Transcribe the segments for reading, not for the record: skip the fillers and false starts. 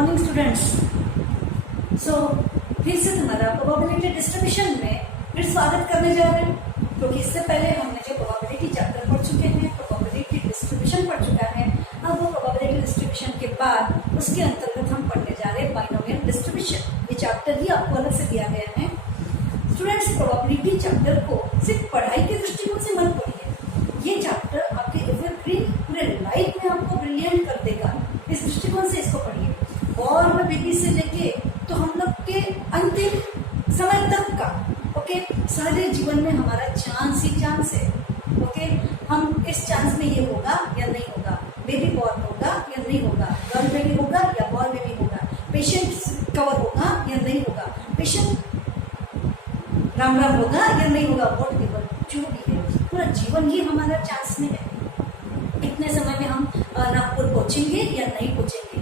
Morning students. सो फिर से तुम्हारा प्रोबेबिलिटी डिस्ट्रीब्यूशन में फिर स्वागत करने जा रहे हैं, क्योंकि इससे पहले हमने जो प्रोबेबिलिटी चैप्टर पढ़ चुके हैं, प्रोबेबिलिटी डिस्ट्रीब्यूशन पढ़ चुका है। अब वो प्रोबेबिलिटी डिस्ट्रीब्यूशन के बाद उसके अंतर्गत हम पढ़ने जा रहे हैं बाइनोमियल डिस्ट्रीब्यूशन। ये चैप्टर ही आपको अलग से दिया गया है। स्टूडेंट्स, प्रोबेबिलिटी चैप्टर को सिर्फ पढ़ाई के दृष्टिकोण से मत पढ़िए, ये चैप्टर आपके एवरग्रीन पूरे लाइफ में आपको ब्रिलियंट कर देगा। इस दृष्टिकोण से इसको पढ़िए। और मैं बेबी से लेके तो हम लोग के अंतिम समय तक का सारे जीवन में हमारा चांस ही चांस है। हम इस चांस में ये होगा या नहीं होगा, बेबी बॉर्न होगा या नहीं होगा, गर्ल बेबी होगा या बॉय बेबी होगा, पेशेंट कवर होगा या नहीं होगा, पेशेंट राम राम होगा या नहीं होगा, वॉट एवर जो भी है, पूरा जीवन ही हमारा चांस में है। इतने समय में हम नागपुर पहुंचेंगे या नहीं पहुंचेंगे।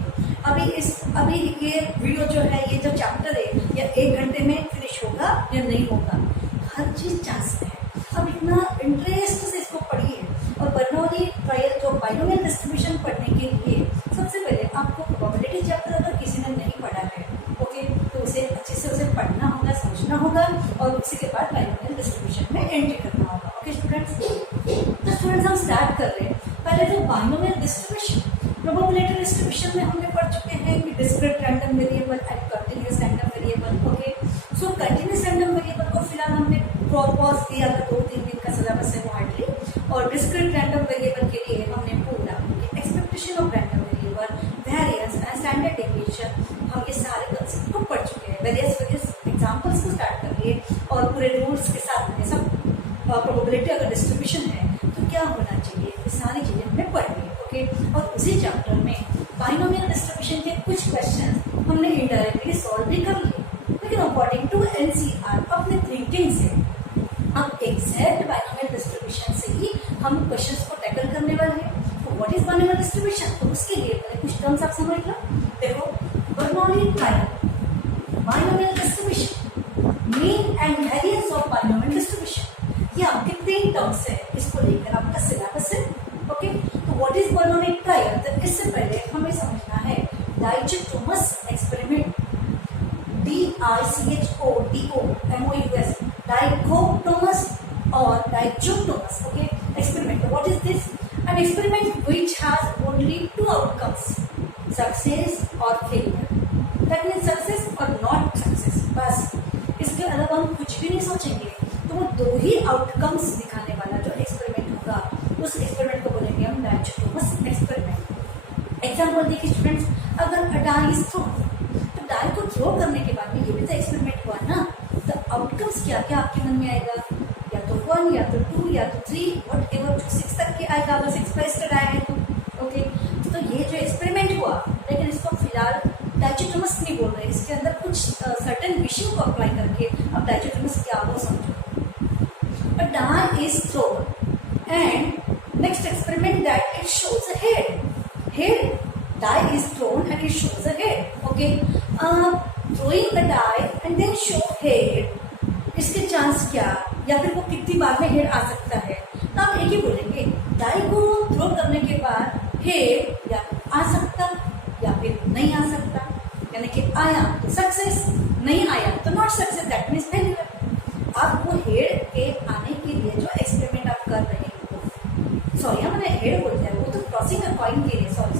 अभी ये वीडियो जो है, ये जो चैप्टर है, या 1 घंटे में फिनिश होगा या नहीं होगा, हर चीज चांस में है। अब इतना इंटरेस्ट से इसको पढ़िए। और बर्नौली ट्रायल जो बाइनोमियल डिस्ट्रीब्यूशन पढ़ने के लिए सबसे पहले आपको प्रोबेबिलिटी चैप्टर अगर किसी ने नहीं पढ़ा है, तो उसे अच्छे से उसे पढ़ना होगा, समझना होगा, और उसी के बाद बाइनोमियल डिस्ट्रीब्यूशन में एंट्री करना होगा। ओके स्टूडेंट्स, तो स्टूडेंट्स हम स्टार्ट कर रहे हैं। पहले तो बाइनोमियल डिस्ट्रीब्यूशन, प्रोबेबिलिटी डिस्ट्रीब्यूशन में हमने पढ़ चुके हैं कि discrete random variable and continuous random variable. Okay, so continuous random variable को फिलहाल हमने पॉज दिया था, 2-3 दिन का सिलेबस है वो हार्डली। और डिस्क्रीट रैंडम वेरिएबल के लिए हमने पूरा expectation of random variable, variance and standard deviation, हम ये सारे कंसेप्ट को पढ़ चुके हैं। वेरियस एग्जांपल्स को स्टार्ट करिए और पूरे रूल्स के साथ में सब प्रोबेबिलिटी अगर डिस्ट्रीब्यूशन है तो क्या होना चाहिए, ये सारी चीजें हमने पढ़ ली। ओके, और उसी चैप्टर में बाइनोमियल डिस्ट्रीब्यूशन के कुछ क्वेश्चन हमने इनडायरेक्टली सॉल्व भी कर लिए, लेकिन अकॉर्डिंग टू एनसीईआर अपने थिंकिंग से अब एग्जैक्ट बाइनोमियल डिस्ट्रीब्यूशन से ही हम क्वेश्चंस को टैकल करने वाले हैं। तो व्हाट इज बाइनोमियल डिस्ट्रीब्यूशन, तो उसके लिए पहले कुछ टर्म्स आप समझ लो। देखो, Bernoulli trial, binomial distribution, mean and variance of binomial distribution, ये आपके 3 टर्म्स है। इसको लेकर आपका सिलेबस है। ओके, तो व्हाट इज बर्नौली ट्रायल, तो इससे पहले हमें समझना है डाइचोटोमस एक्सपेरिमेंट, DICHOTOMOUS, डाइकोटोमस और डाइचोटोमस। Okay, experiment. What is this? An experiment which has only 2 outcomes, success or failure. That means success or not success. बस इसके अलावा हम कुछ भी नहीं सोचेंगे। तो वो 2 ही आउटकम्स दिखाने वाला जो एक्सपेरिमेंट होगा, उस एक्सपेरिमेंट को बोलेंगे हम डाइचोटोमस एक्सपेरिमेंट। एग्जाम्पल देखिए स्टूडेंट्स, अगर डाई इज थ्रो, तो डाई को थ्रो करने के बाद में ये भी तो एक्सपेरिमेंट हुआ ना, तो आउटकम्स क्या क्या आपके मन में आएगा, या तो 1 या तो 2 या तो 3, वट एवर 6 तक के आएगा अगर 6 प्राइस का डाई है तो। ओके, तो ये जो एक्सपेरिमेंट हुआ, लेकिन इसको फिलहाल डाइचोटोमस नहीं बोल रहे, इसके अंदर कुछ सर्टेन विषयों को अप्लाई करके अब डाइचोटोमस क्या वो समझो। A die is thrown and next experiment that it shows a head. Head, die is thrown and it shows a head. Okay, throwing the die and then show head, इसके chance क्या, या फिर वो कितनी बार में हेड आ सकता है। तो आप एक ही बोलेंगे, डाई को थ्रो करने के बाद हेड या आ सकता या फिर नहीं आ सकता, यानी कि आया तो सक्सेस, नहीं आया तो not success, that means failure. आप वो हेड के आने के लिए जो एक्सपेरिमेंट आप कर रहे हैं, सॉरी मैंने हेड बोलता है, वो तो क्रॉसिंग का कॉइन के लिए, सॉरी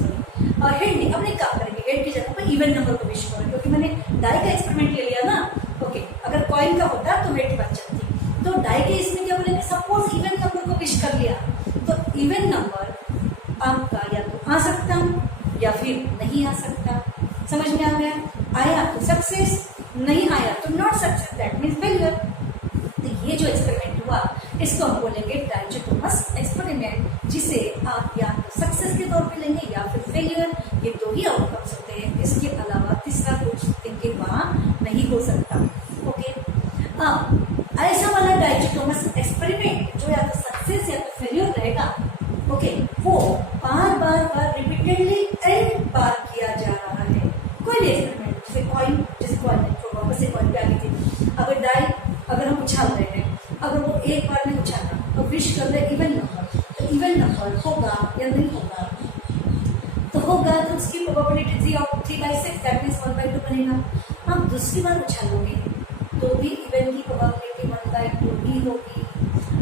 हेड नहीं, अब नहीं काम करेंगे, हेड की जगह पर इवन नंबर को विश करें, क्योंकि मैंने डाई का एक्सपेरिमेंट ले लिया ना। ओके, अगर कॉइन का होता तो हेड बच जाती, तो डाई के इसमें क्या बोलेंगे, सपोज इवन नंबर को विश कर लिया, तो इवन नंबर आपका या तो आ सकता या फिर नहीं आ सकता। समझ में आ गया, आया तो सक्सेस, नहीं आया तो not success, that means failure. तो ये जो एक्सपेरिमेंट हुआ, इसको हम बोलेंगे डाइचोटोमस एक्सपेरिमेंट, जिसे आप या तो सक्सेस के तौर पे लेंगे या फिर फेलियर। ये 2 ही आउटकम्स होते हैं, इसके अलावा तीसरा कुछ थिंकिंग वहाँ नहीं हो सकता। ओके, ऐसा वाला डाइचोटोमस एक्सपेरिमेंट जो या तो सक्सेस या तो फेलियर रहेगा, ओके, वो बार रिपीटेडली एंड बार किया जा रहा है। कोई भी एक्सपेरिमेंट, जैसे कॉइन, जैसे कॉइन वापस से कॉइन पे आ गई थी, अगर डाई अगर हम उछाल रहे हैं, अगर वो एक बार में उछाला तो विश कर रहे इवन नंबर, तो इवन नंबर होगा या नहीं होगा, तो होगा तो उसकी प्रोबेबिलिटी 3/6 दैट मीन्स 1/2 बनेगा। आप दूसरी बार उछालोगे तो भी इवेंट की प्रोबेबिलिटी 1/2 ही होगी।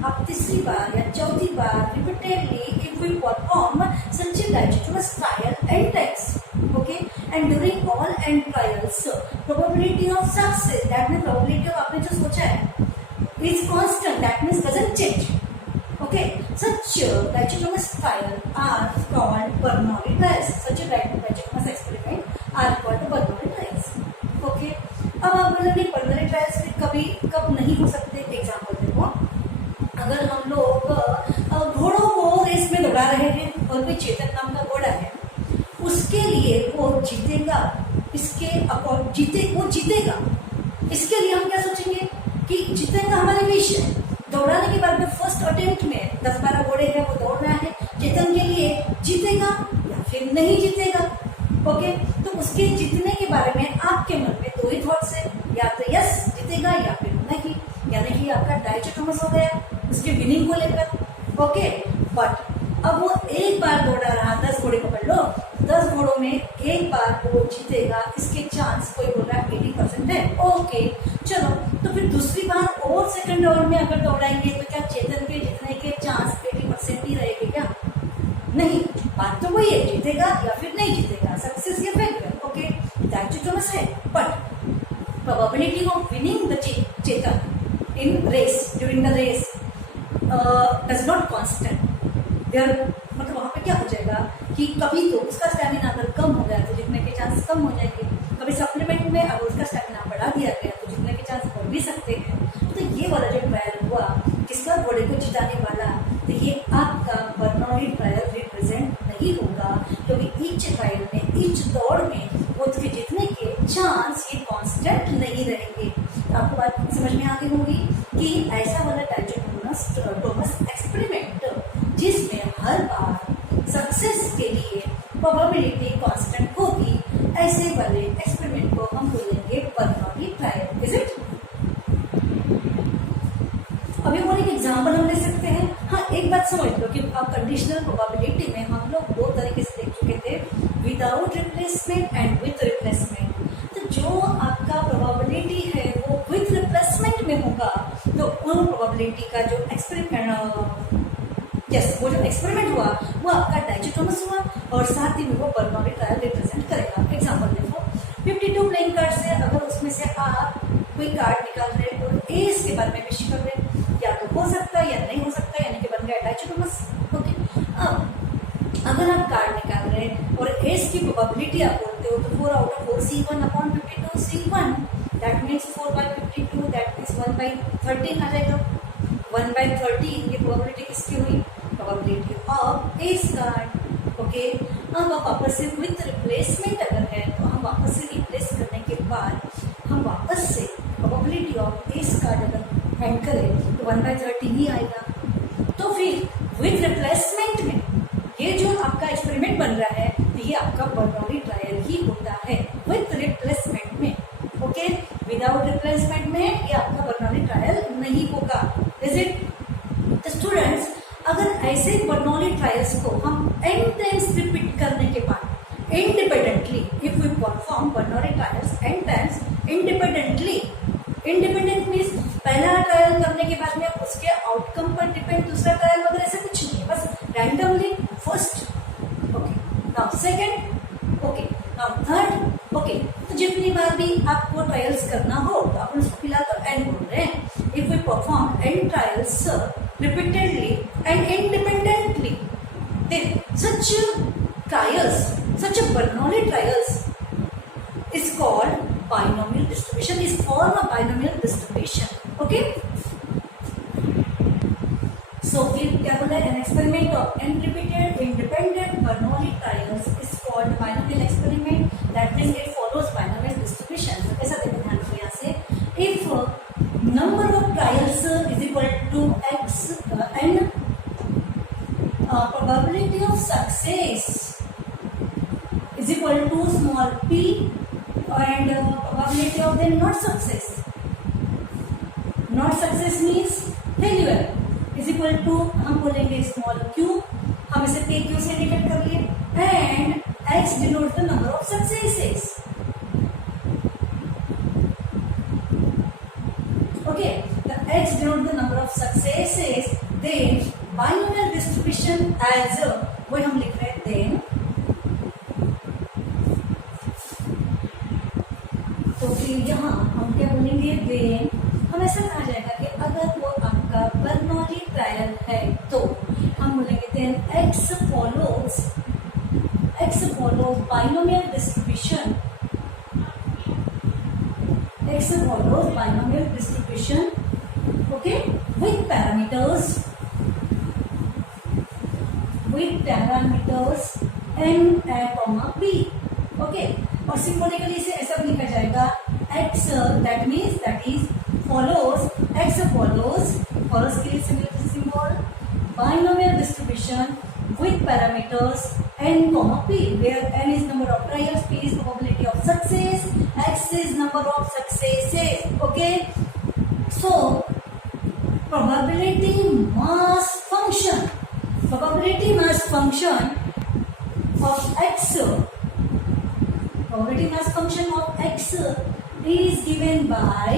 अब तीसरी बार या चौथी बार repeatedly if we perform such a dichotomous trial n times, okay, and during all n trials probability of success, that means probability of आपने जो सोचा है is constant, that means doesn't change, okay, such dichotomous trial are called Bernoulli trials, such a dichotomous experiment are called Bernoulli trials, okay। अब आप बोलेंगे Bernoulli trials कभी कब नहीं हो सकते। एग्जाम्पल देखो, अगर हम लोग घोड़ों को रेस में दौड़ा रहे हैं और कोई चेतन नाम का घोड़ा है, उसके लिए वो जीतेगा, वो जीतेगा, इसके लिए हम क्या सोचेंगे कि जीतेगा हमारे विश है। दौड़ाने के बाद में फर्स्ट अटेम्प्ट में 10-12 घोड़े हैं, वो दौड़ रहा है, चेतन के लिए जीतेगा या फिर नहीं जीतेगा, ओके। तो उसके जीतने के बारे में आपके मन में दो ही थॉट्स है, या तो यस जीतेगा या फिर नहीं, यानी कि आपका डाइकोटोमस हो गया उसके विनिंग को लेकर, ओके। बट अब वो एक बार दौड़ा रहा, 10 घोड़े पकड़ लो, 10 घोड़ों में एक बार वो जीतेगा, इसके चांस कोई बोल रहा है 80% है, ओके चलो। तो फिर दूसरी बार और सेकंड राउंड में अगर दौड़ाएंगे तो क्या चेतन के जीतने के चांस 80% ही रहेंगे क्या? नहीं, बात तो वही है, जीतेगा या फिर नहीं जीतेगा, सक्सेस या फेलियर, ओके, डाइकोटोमस है। But probability of winning the Chetan in race during the race does not constant there, मतलब वहाँ पे क्या हो जाएगा कि कभी तो उसका स्टैमिना अगर कम हो गया तो जीतने के चांस कम हो जाएंगे, कभी सप्लीमेंट में अगर उसका स्टैमिना बढ़ा दिया गया तो जीतने के चांस बढ़ भी सकते हैं। तो ये वाला जो ट्रायल हुआ जिसका घोड़े को जिताने वाला, तो ये आपका बर्नौली ट्रायल रिप्रेजेंट नहीं होगा, क्योंकि ईच ट्रायल में, ईच दौड़ में वो उसके जीतने के चांस ये कांस्टेंट नहीं रहेंगे। आपको बात समझ में आती होगी कि ऐसा वाला डाइकोटोमस एक्सपेरिमेंट जिसमें हर बार सक्सेस के लिए प्रोबेबिलिटी कांस्टेंट होगी, ऐसे वाले एक्सपेरिमेंट को हम बोलेंगे बर्नौली ट्रायल, इज इट? अभी वो एक एग्जाम्पल हम ले सकते हैं। हाँ, एक बात समझ लो कि अब कंडीशनल प्रोबेबिलिटी में हम लोग दो तरीके से देख चुके थे, without replacement and with replacement. तो जो आपका प्रोबेबिलिटी है वो विथ रिप्लेसमेंट में होगा, तो उन प्रोबेबिलिटी का जो वो जो एक्सपेरिमेंट हुआ वो आपका डाइकोटोमस हुआ और साथ ही में वो बर्नौली ट्रायल रिप्रेजेंट करेगा। एग्जाम्पल देखो, 52 प्लेइंग कार्ड से अगर उसमें से आप कोई कार्ड निकाल रहे और एस के बारे में विश कर रहे, या तो हो सकता है या नहीं हो सकता, यानी कि बन गया डाइकोटोमस, ओके। अब अगर आप कार्ड निकाल रहे हैं और एस की प्रोबेबिलिटी आप बोलते हो तो 4/4 C1/52 C1, that means 4/52, that means 1/13 आ जाएगा। 1/13 ये प्रोबेबिलिटी किसकी हुई? Probability of S card, okay. अब वापस से विथ रिप्लेसमेंट अगर है तो हम वापस से रिप्लेस करने के बाद हम वापस से प्रोबेबिलिटी ऑफ एस कार्ड अगर ऐड करें तो 1/13 ही आएगा। तो फिर विथ रिप्लेसमेंट में ये जो आपका एक्सपेरिमेंट बन रहा है तो ये आपका बर्नौली ट्रायल ही होता है विथ रिप्लेसमेंट में, ओके। विदाउट रिप्लेसमेंट में ये आपका बर्नौली ट्रायल नहीं होगा, इज इट? तो स्टूडेंट्स, अगर ऐसे बर्नौली ट्रायल्स को हम n टाइम्स रिपीट करने के बाद independently, if we perform Bernoulli trials n times independently, independent means पहला ट्रायल करने के बाद में उसके आउटकम पर डिपेंड, दूसरा ट्रायल वगैरह ऐसे कुछ नहीं है, बस randomly first, okay, now second, okay, now third, okay. तो जितनी बार भी आपको ट्रायल्स करना हो तो आप उसको फिलहाल तो n बोल रहे हैं। If we perform n trials repeatedly and independently, then such a Bernoulli trials is called binomial distribution, is form of binomial distribution, okay। So फिर क्या बोला, an experiment of n repeated independent Bernoulli trials is called binomial experiment, that means it follows binomial distribution। तो कैसा देखो ध्यान से यहाँ से, if number of trials is equal to x n, probability of success is equal to small p and probability of then not success means failure is equal to हम बोलेंगे small q, हम इसे p q से indicate कर लिए, and x denotes the number of successes. Okay, the x denotes the number of successes. Then binomial distribution as वही हम लिख रहे हैं then, तो फिर यहाँ हम क्या बोलेंगे then हम ऐसा कहा जाएगा कि अगर वो आपका बर्नौली ट्रायल है तो हम बोलेंगे then x follows binomial distribution, x follows binomial distribution, okay, with parameters n comma b, okay, और सिंबॉलिकली इसे ऐसा भी लिखा जाएगा x that is follows के लिए symbol binomial distribution with parameters n comma p, where n is number of trials, p is probability of success, x is number of successes. Okay, so probability mass function of x is given by,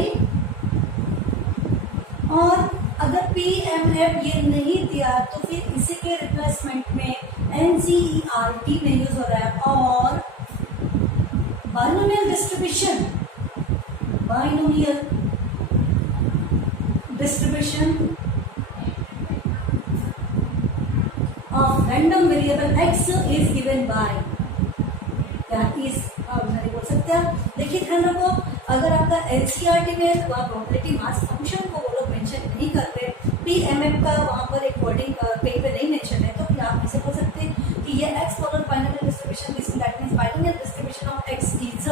और अगर PMF ये नहीं दिया तो फिर इसी के replacement में NCERT में यूज हो रहा है, और binomial distribution of random variable x is given by, क्या is नहीं बोल सकते आप, देखिए ध्यान रखो, अगर आपका NCERT में है तो आप प्रोबेबिलिटी मास फंक्शन को वो लोग मेंशन नहीं करते, PMF का वहाँ पर एक वर्डिंग पेज पे नहीं मेंशन है, तो फिर आप ऐसे बोल सकते हैं कि ये x followed binomial distribution, this that means binomial distribution of x is,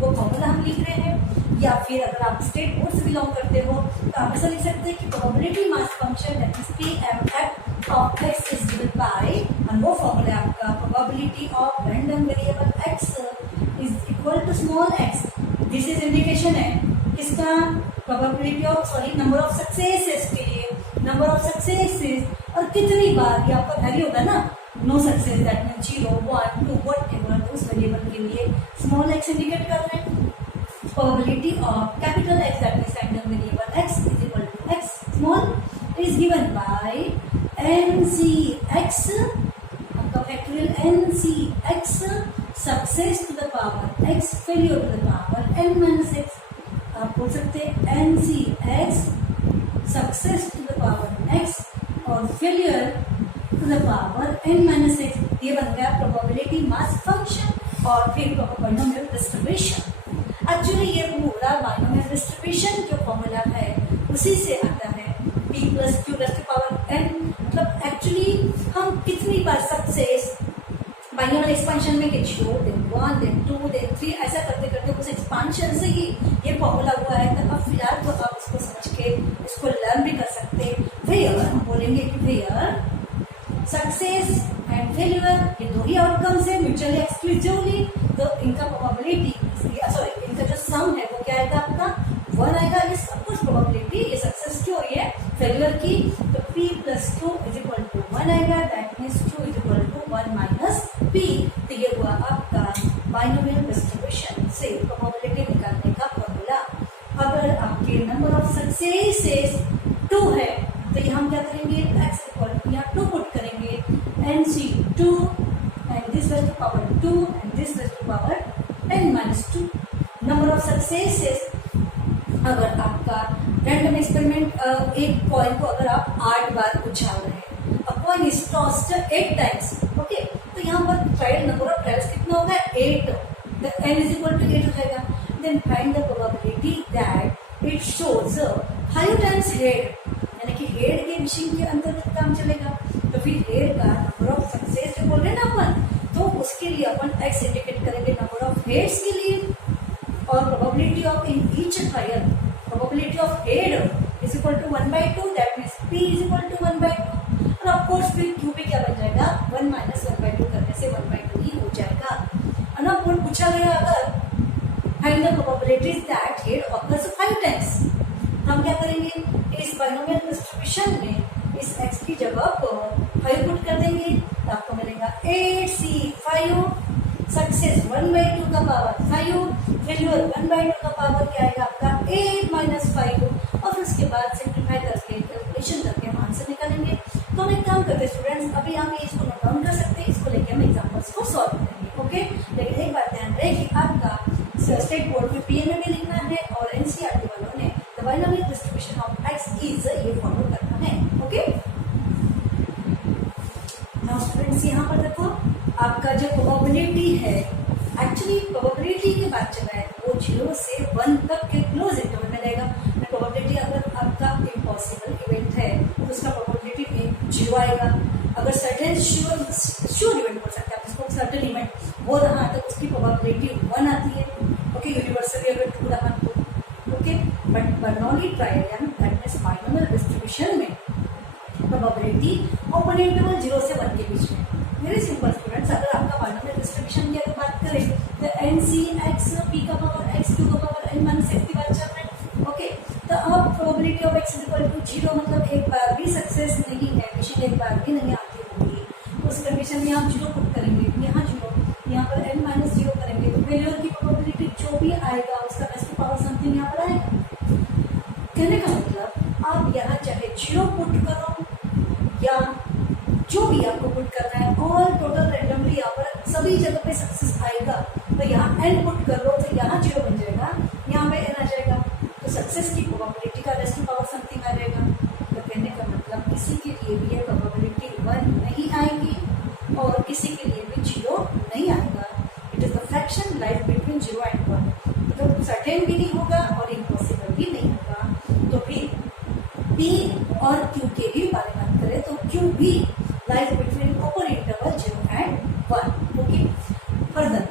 वो फॉर्मूला हम लिख रहे हैं, या फिर अगर आप स्टेट बोर्ड से बिलोंग करते हो तो आप ऐसा लिख सकते हैं कि probability mass function that means PMF of x is given by, and वो फॉर्मूला आपका probability of random variable x is equal to small x. This is indication है किसका, probability of number of successes के लिए, number of successes, और कितनी बार ये आपका वैल्यू होगा ना, no success that means 0 1 2 whatever, उस वेरिएबल के लिए स्मॉल x इंडिकेट कर रहे हैं. Probability of capital X that means random variable x is equal to x small is given by NCX, आपका factorial NCX success to the power x failure to the power n minus x. आप बोल सकते हैं NCX success to the power x और failure to the power n minus x. ये बन गया probability mass function और फिर बाइनोमियल डिस्ट्रीब्यूशन. एक्चुअली ये पूरा बाइनोमियल डिस्ट्रीब्यूशन जो फॉर्मूला है उसी से आता है, p plus Q to the power n. मतलब एक्चुअली हम कितनी बार सक्सेस बाइनोमियल एक्सपेंशन में get 0 then 1 then 2 then 3 ऐसा करते करते उस एक्सपेंशन से ही ये फॉर्मूला हुआ है. तो अब फिलहाल तो आप इसको समझ के इसको लर्न भी कर सकते हैं. वेयर हम बोलेंगे कि वेयर सक्सेस एंड फेलियर ये दो ही आउटकम्स है म्यूचुअली एक्सक्लूसिवली, तो इनका प्रोबेबिलिटी इनका जो सम है वो क्या आएगा, आपका 1 आएगा. ये सब कुछ प्रोबेबिलिटी, ये सक्सेस की हुई है फेलियर की, तो p plus 2 is equal to 1 आएगा, that means 2 is equal to 1 minus p. तो ये हुआ आपका बाइनोमियल डिस्ट्रीब्यूशन से प्रोबेबिलिटी निकालने का फॉर्मूला. अगर आपके नंबर ऑफ सक्सेसेस 2 है तो यहाँ हम क्या करेंगे, x इक्वल टू यहाँ 2 पुट करेंगे, NC2 and this raise to power 2 and this raise to power n minus 2. Number of successes, अगर आपका रैंडम एक्सपेरिमेंट एक कॉइन को अगर आप 8 बार उछाल रहे हैं, अ coin is tossed 8 times, okay, तो यहाँ पर ट्रायल नंबर ऑफ ट्रायल्स कितना होगा, 8, the n is equal to 8 हो जाएगा. Then find the probability that it shows 5 times head, यानी कि हेड के मिशन के अंतर्गत काम चलेगा. तो फिर हेड का नंबर ऑफ सक्सेस जो बोल रहे हैं ना अपन, तो उसके लिए अपन x इंडिकेट करेंगे नंबर ऑफ हेड्स के लिए, और probability of in each trial, probability of head is equal to 1/2, that means p is equal to 1/2. और ऑफ कोर्स फिर q भी क्या बन जाएगा, 1 माइनस 1/2 करने से 1/2 ही हो जाएगा. और ना अपन पूछा गया अगर find the probabilities that head occurs 5 times, हम क्या करेंगे, इस बाइनोमियल डिस्ट्रीब्यूशन में इस x की जगह पर 5 पुट कर देंगे, तो आपको मिलेगा 8C5 सक्सेस 1/2 का पावर 5, फेल्यूर 1/2 का पावर क्या आएगा आपका 8 माइनस 5, और फिर उसके बाद सिंप्लीफाई करके कैलकुलेशन करके हम आंसर निकालेंगे। तो हम एक काम करते हैं स्टूडेंट्स, अभी हम इसको नोट डाउन कर सकते हैं, इसको लेके हम एग्जाम्पल्स को सॉल्व करेंगे। ओके, लेकिन एक बात ध्यान रहे कि आपका स्टेट बोर्ड में पीएनए में लिखना है और एनसीईआरटी वालों ने the binomial distribution of x is ये फॉलो करना है। ओके, नाउ स्टूडेंट्स यहाँ पर देखो आपका जो प्रोबेबिलिटी है, एक्चुअली प्रोबेबिलिटी की बात चल रहा है, वो 0 से 1 तक के क्लोज इंटरवल में रहेगा। प्रोबेबिलिटी अगर आपका इम्पॉसिबल इवेंट है तो उसका प्रोबेबिलिटी में 0 आएगा। अगर सर्टेन श्योर इवेंट बोल सकते हैं आप इसको, सर्टेन इवेंट हो रहा तो उसकी प्रोबेबिलिटी 1 आती है। ओके, यूनिवर्सल इवेंट हो रहा तो okay, but Bernoulli triangle that means binomial distribution में प्रोबेबिलिटी ओपन इंटरवल 0 से 1 के बीच में। वेरी सिंपल स्टूडेंट्स, अगर आपका बाइनोमियल डिस्ट्रीब्यूशन की अगर बात करें तो एनसी एक्स पी का पावर एक्स क्यू का पावर एन माइनस एक्स की बात चल रहा है। ओके, तो अब probability of x is equal to 0 मतलब एक बार भी सक्सेस नहीं है, मिशन एक बार भी नहीं आती होगी, तो उस कंडीशन में आप 0 पुट करेंगे, यहाँ 0, यहाँ पर n माइनस 0 करेंगे तो फेलियर की प्रोबेबिलिटी जो भी आएगा उसका बेस्ट टू पावर समथिंग यहाँ पर आएगा। कहने का मतलब आप यहाँ चाहे 0 पुट करो या जो भी आपको पुट करना है, ऑल टोटल रैंडमली यहाँ पर सभी जगह पे सक्सेस आएगा। तो यहाँ n पुट कर लो तो यहाँ 0 बन जाएगा, यहाँ पे n आ जाएगा, तो सक्सेस की प्रोबेबिलिटी का बेस्ट टू पावर समथिंग आ जाएगा। तो कहने का मतलब किसी के लिए भी ये प्रोबेबिलिटी 1 नहीं आएगी और किसी के लिए भी 0 नहीं आएगा। It is the fraction lies between 0 and 1, तो सर्टेन भी नहीं होगा और इम्पॉसिबल भी नहीं होगा। तो फिर P और Q के भी बारे में बात करें तो Q भी lies between open interval 0 and 1. Okay. Further,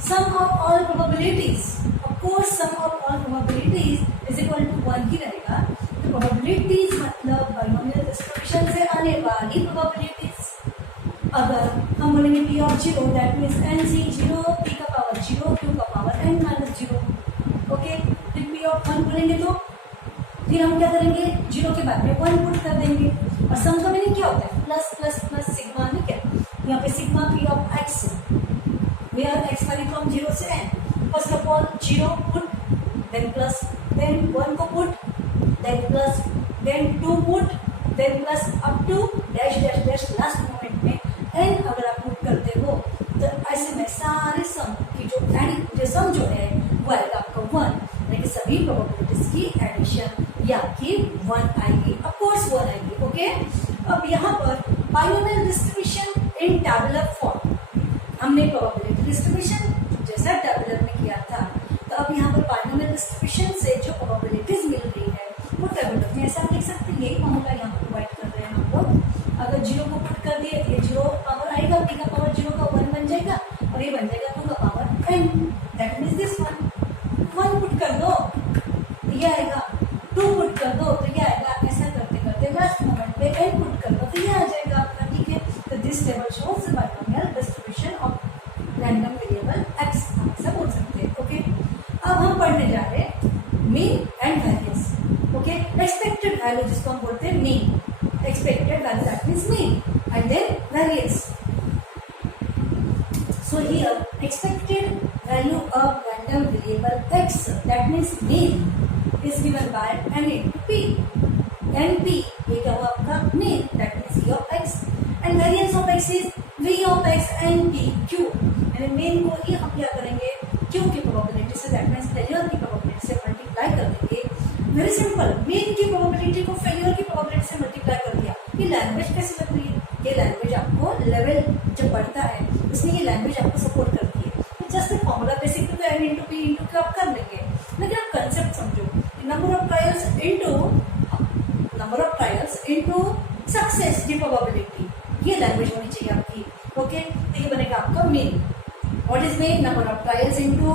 sum of all probabilities. Of course, sum of all probabilities is equal to 1 ही रहेगा। तो probabilities मतलब बाइनोमियल डिस्ट्रीब्यूशन से आने वाली probabilities। अगर हम बोलेंगे P of 0, that means NC 0, P का पावर 0, Q का पावर n minus 0. ओके, फिर P of 1 बोलेंगे तो फिर हम क्या करेंगे, 0 के बाद में 1 पुट कर देंगे। और सम का मीनिंग क्या होता है, प्लस प्लस प्लस सिग्मा है क्या, यहाँ पे sigma P of X where X value from 0 से n, first of all 0 put, then plus, then 1 को put, then plus, then 2 put, then plus up to dash dash dash last moment में n अगर आप put करते हो तो ऐसे में सारे सम की जो सम जो है वो आएगा आपका 1, लेकिन सभी प्रोबेबिलिटीज की एडिशन या कि 1 आएगी, ऑफ कोर्स 1 आएगी। ओके, अब यहाँ पर binomial distribution in tabular form, हमने प्रोबेबिलिटी डिस्ट्रीब्यूशन जैसा टैबुलर में किया था, तो अब यहाँ पर बाइनोमियल डिस्ट्रीब्यूशन से जो प्रोबेबिलिटीज मिल रही है वो टैबुलर में ऐसा लिख सकते हैं। यही फॉर्मूला यहाँ पर प्रोवाइड कर रहे हैं हम लोग। अगर 0 को पुट कर दिए ये 0 पावर आएगा, p का पावर 0 का 1 बन जाएगा और ये बन जाएगा 2 का power n, that means this 1 put कर दो ये आएगा, 2 पुट कर दो तो ये आएगा, ऐसा करते करते लास्ट मोमेंट पे n पुट कर दो तो ये आ जाएगा आपका। ठीक है, तो this table shows the binomial distribution of random variable x, हम ऐसा बोल सकते हैं। ओके, अब हम पढ़ने जा रहे हैं mean and variance. Okay, expected value जिसको हम बोलते हैं mean, expected value that means mean, and then variance. So here expected value of random variable x that means mean is given by n into p. np ये क्या हुआ आपका mean that means v of x, and variance of x is v of x np q, यानी mean को ही हम क्या करेंगे q की प्रोबेबिलिटी से that means failure की प्रोबेबिलिटी से मल्टीप्लाई कर देंगे। वेरी सिंपल, मीन की प्रोबेबिलिटी को फेलियर की प्रोबेबिलिटी से मल्टीप्लाई कर दिया। ये लैंग्वेज कैसे लग रही है, ये लैंग्वेज आपको लेवल जब बढ़ता है उसमें ये लैंग्वेज आपको सपोर्ट करती है। तो जस्ट फॉर्मूला बेसिक तो n into P into Q आप कर लेंगे, लेकिन आप कंसेप्ट समझो, number of trials into success की प्रोबेबिलिटी, ये लैंग्वेज होनी चाहिए आपकी। ओके, तो ये बनेगा आपका mean. What is mean, number of trials into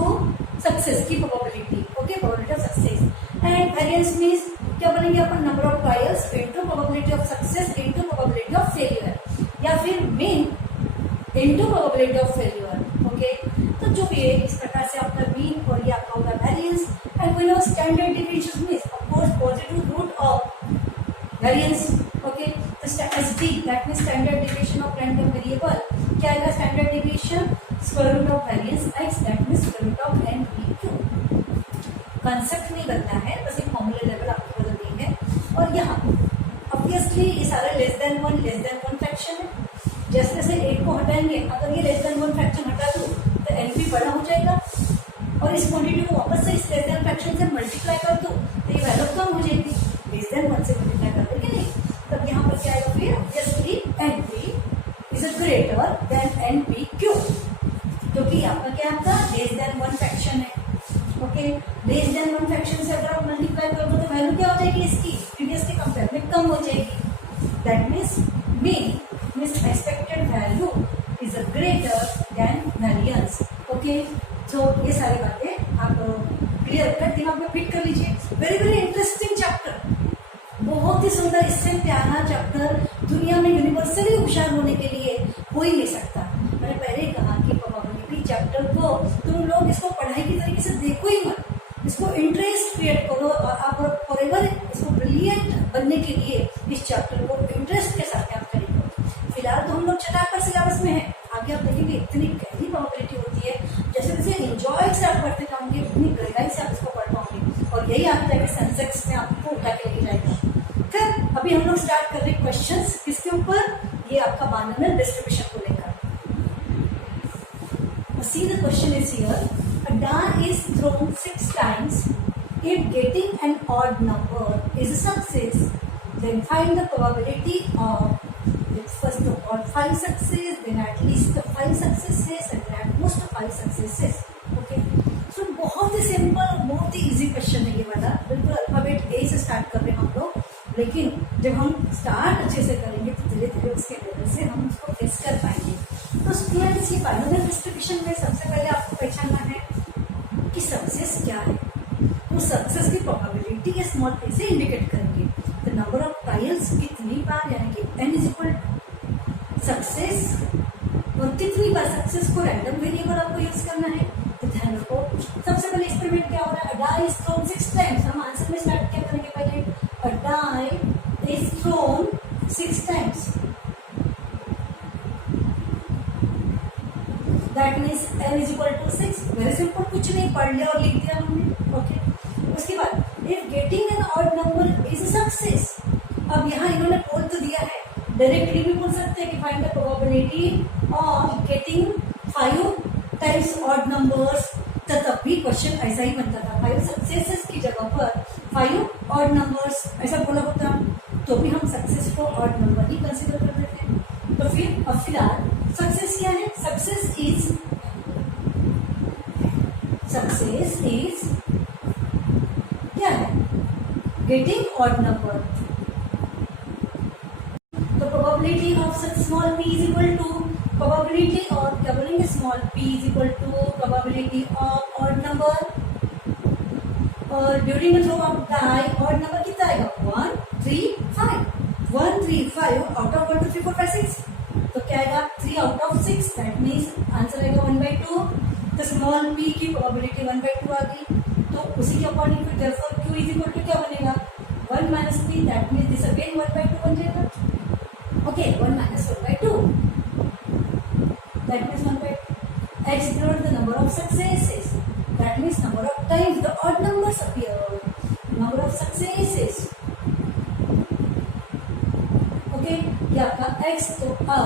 success की probability. Okay, probability of success. And variance means क्या बनेंगे अपन, number of trials into probability of success into probability of failure, या फिर mean into probability of failure. Okay, तो जो भी है इस प्रकार से आपका मीन और ये आपका होगा variance. And we know standard deviation means of course positive root of variance. Okay, तो SD that means standard deviation of random variable, क्या आएगा standard deviation square root of variance x that means square root of n p q। Concept नहीं बदला है, बस एक formula level आपको बदल दी है। और यहाँ ऑब्वियसली ये सारे लेस देन वन फ्रैक्शन है। जैसे जैसे 8 को हटाएंगे, अगर ये लेस देन वन फ्रैक्शन हटा दूँ तो NP बड़ा हो जाएगा, और इस क्वांटिटी को वापस से इस लेस देन फ्रैक्शन से मल्टीप्लाई कर दूँ तो ये वैल्यू कम हो जाएगी, लेस देन वन से मल्टीप्लाई कर देंगे नहीं, तब यहाँ पर क्या आएगा फिर obviously NP is greater than NPQ, क्योंकि यहाँ पर क्या आपका लेस देन वन फ्रैक्शन है। Okay, less than one fraction से अगर आप मल्टीप्लाई कर दो तो वैल्यू क्या हो जाएगी इसकी, प्रीवियस के कंपेयर में कम हो जाएगी। That means expected value is greater than variance. Okay, तो ये सारी बातें आप क्लियर कर दिमाग में फिट कर लीजिए। वेरी वेरी इंटरेस्टिंग चैप्टर, बहुत ही सुंदर, इससे प्यारा चैप्टर दुनिया में यूनिवर्सली होशियार होने के लिए हो ही नहीं सकता। मैंने पहले कहा कि प्रोबेबिलिटी चैप्टर को तुम लोग इसको पढ़ाई की तरीके से देखो ही मत, इसको इंटरेस्ट क्रिएट करो, और आप फॉरएवर इसको ब्रिलियंट बनने के लिए इस चैप्टर को इंटरेस्ट के साथ आप करेंगे। फिलहाल तो हम लोग चटाकर सिलेबस में है, आगे आप देखेंगे इतनी गहरी प्रोबेबिलिटी होती है, जैसे जैसे एंजॉय से आप पढ़ते जाओगे उतनी गहराई से आप इसको पढ़ पाओगे, और यही आप जाके सेंसेक्स में आपको उठा के लेके जाएगा। फिर अभी हम लोग स्टार्ट कर रहे हैं क्वेश्चंस, किसके ऊपर, ये आपका बाइनोमियल डिस्ट्रीब्यूशन को लेकर। See the question is here. A die is thrown 6 times. If getting an odd number is a success, then find the probability of its first of all 5 success, then at least 5 successes, and then at most 5 successes. Okay. So बहुत ही simple और बहुत ही easy question है ये वाला, बिल्कुल alphabet ए से start कर रहे हैं हम लोग, लेकिन जब हम स्टार्ट अच्छे से करेंगे तो धीरे धीरे उसके लेवल से हम उसको गेस कर पाएंगे। तो स्टूडेंट्स, ये बाइनोमियल डिस्ट्रीब्यूशन में सबसे पहले आपको पहचानना है कि सक्सेस क्या है। तो सक्सेस की प्रोबेबिलिटी स्मॉल p से इंडिकेट करेंगे। तो नंबर ऑफ ट्रायल्स कितनी बार, यानी कि n इज इक्वल सक्सेस, और कितनी बार सक्सेस को रैंडम वेरिएबल आपको यूज करना है। तो ध्यान रखो, सबसे पहले एक्सपेरिमेंट क्या हो रहा है, डाई इज थ्रोन 6 टाइम्स। हम आंसर में स्टार्ट क्या करेंगे, पहले a die is thrown 6 times. That means n is equal to 6. Very simple, कुछ नहीं, पढ़ लिया और लिख दिया हमने। ओके, उसके बाद if getting an odd number is a success, अब यहाँ इन्होंने बोल तो दिया है, डायरेक्टली भी बोल सकते हैं कि find the probability of getting 5 times odd numbers, तब भी क्वेश्चन ऐसा ही बनता था, 5 सक्सेसेस की जगह पर 5 ऑड नंबर्स ऐसा बोला होता, तो भी हम सक्सेस को ऑड नंबर ही कंसीडर कर देते हैं। तो फिर अब फिलहाल सक्सेस क्या है, सक्सेस इज क्या है, गेटिंग ऑड नंबर। तो probability of such small p is equal to probability of क्या बोलेंगे, small p is equal to probability of odd number, और during the throw of die odd number कितना आएगा, 1 3 5, 1 3 5 out of 1 2 3 4 5 6, तो क्या आएगा 3 out of 6, that means answer आएगा 1/2। तो स्मॉल p की प्रोबेबिलिटी 1/2 आ गई, तो उसी के अकॉर्डिंग फिर therefore q is equal to क्या बनेगा, 1 minus p, that means this again 1/2 बन जाएगा। Okay, 1 minus 1/2, that means 1/2. X denotes the number of successes, that means number of times the odd numbers appear, number of successes. Okay, ये आपका x, तो अब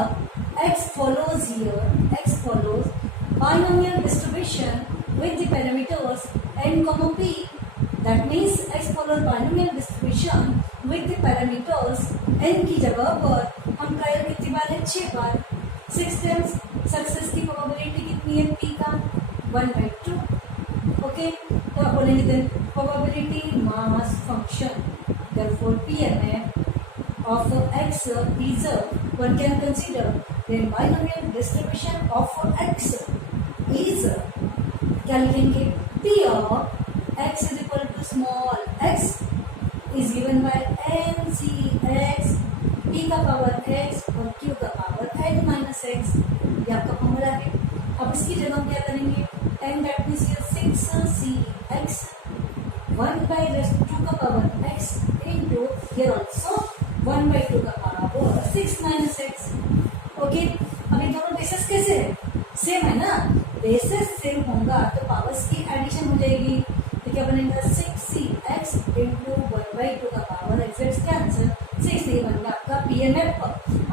x follows here, x follows binomial distribution with the parameters n, p, that means x follows binomial distribution with the parameters n की जगह पर हम trial कितनी बार है, 6 बार, 6 टाइम्स। सक्सेस की प्रोबेबिलिटी कितनी है p का, 1/2। ओके, तो आप बोलेंगे then probability mass function, therefore PMF of x is one can consider then binomial distribution of x is क्या लिखेंगे, p of x is equal to small x is given by n c x, p का power x और q का power n minus x, ये आपका formula है। अब इसकी जगह हम क्या करेंगे, n that means 6c x 1/2 का power x into here also 1/2 का पावर 6 minus x। ओके, अब ये दोनों बेसिस कैसे है, सेम है ना, बेसिस सेम होगा तो पावर्स की एडिशन हो जाएगी। तो क्या बनेगा 6cx इंटू 1/2 का पावर एक्स का आंसर 6 ये बनेगा आपका पीएमएफ।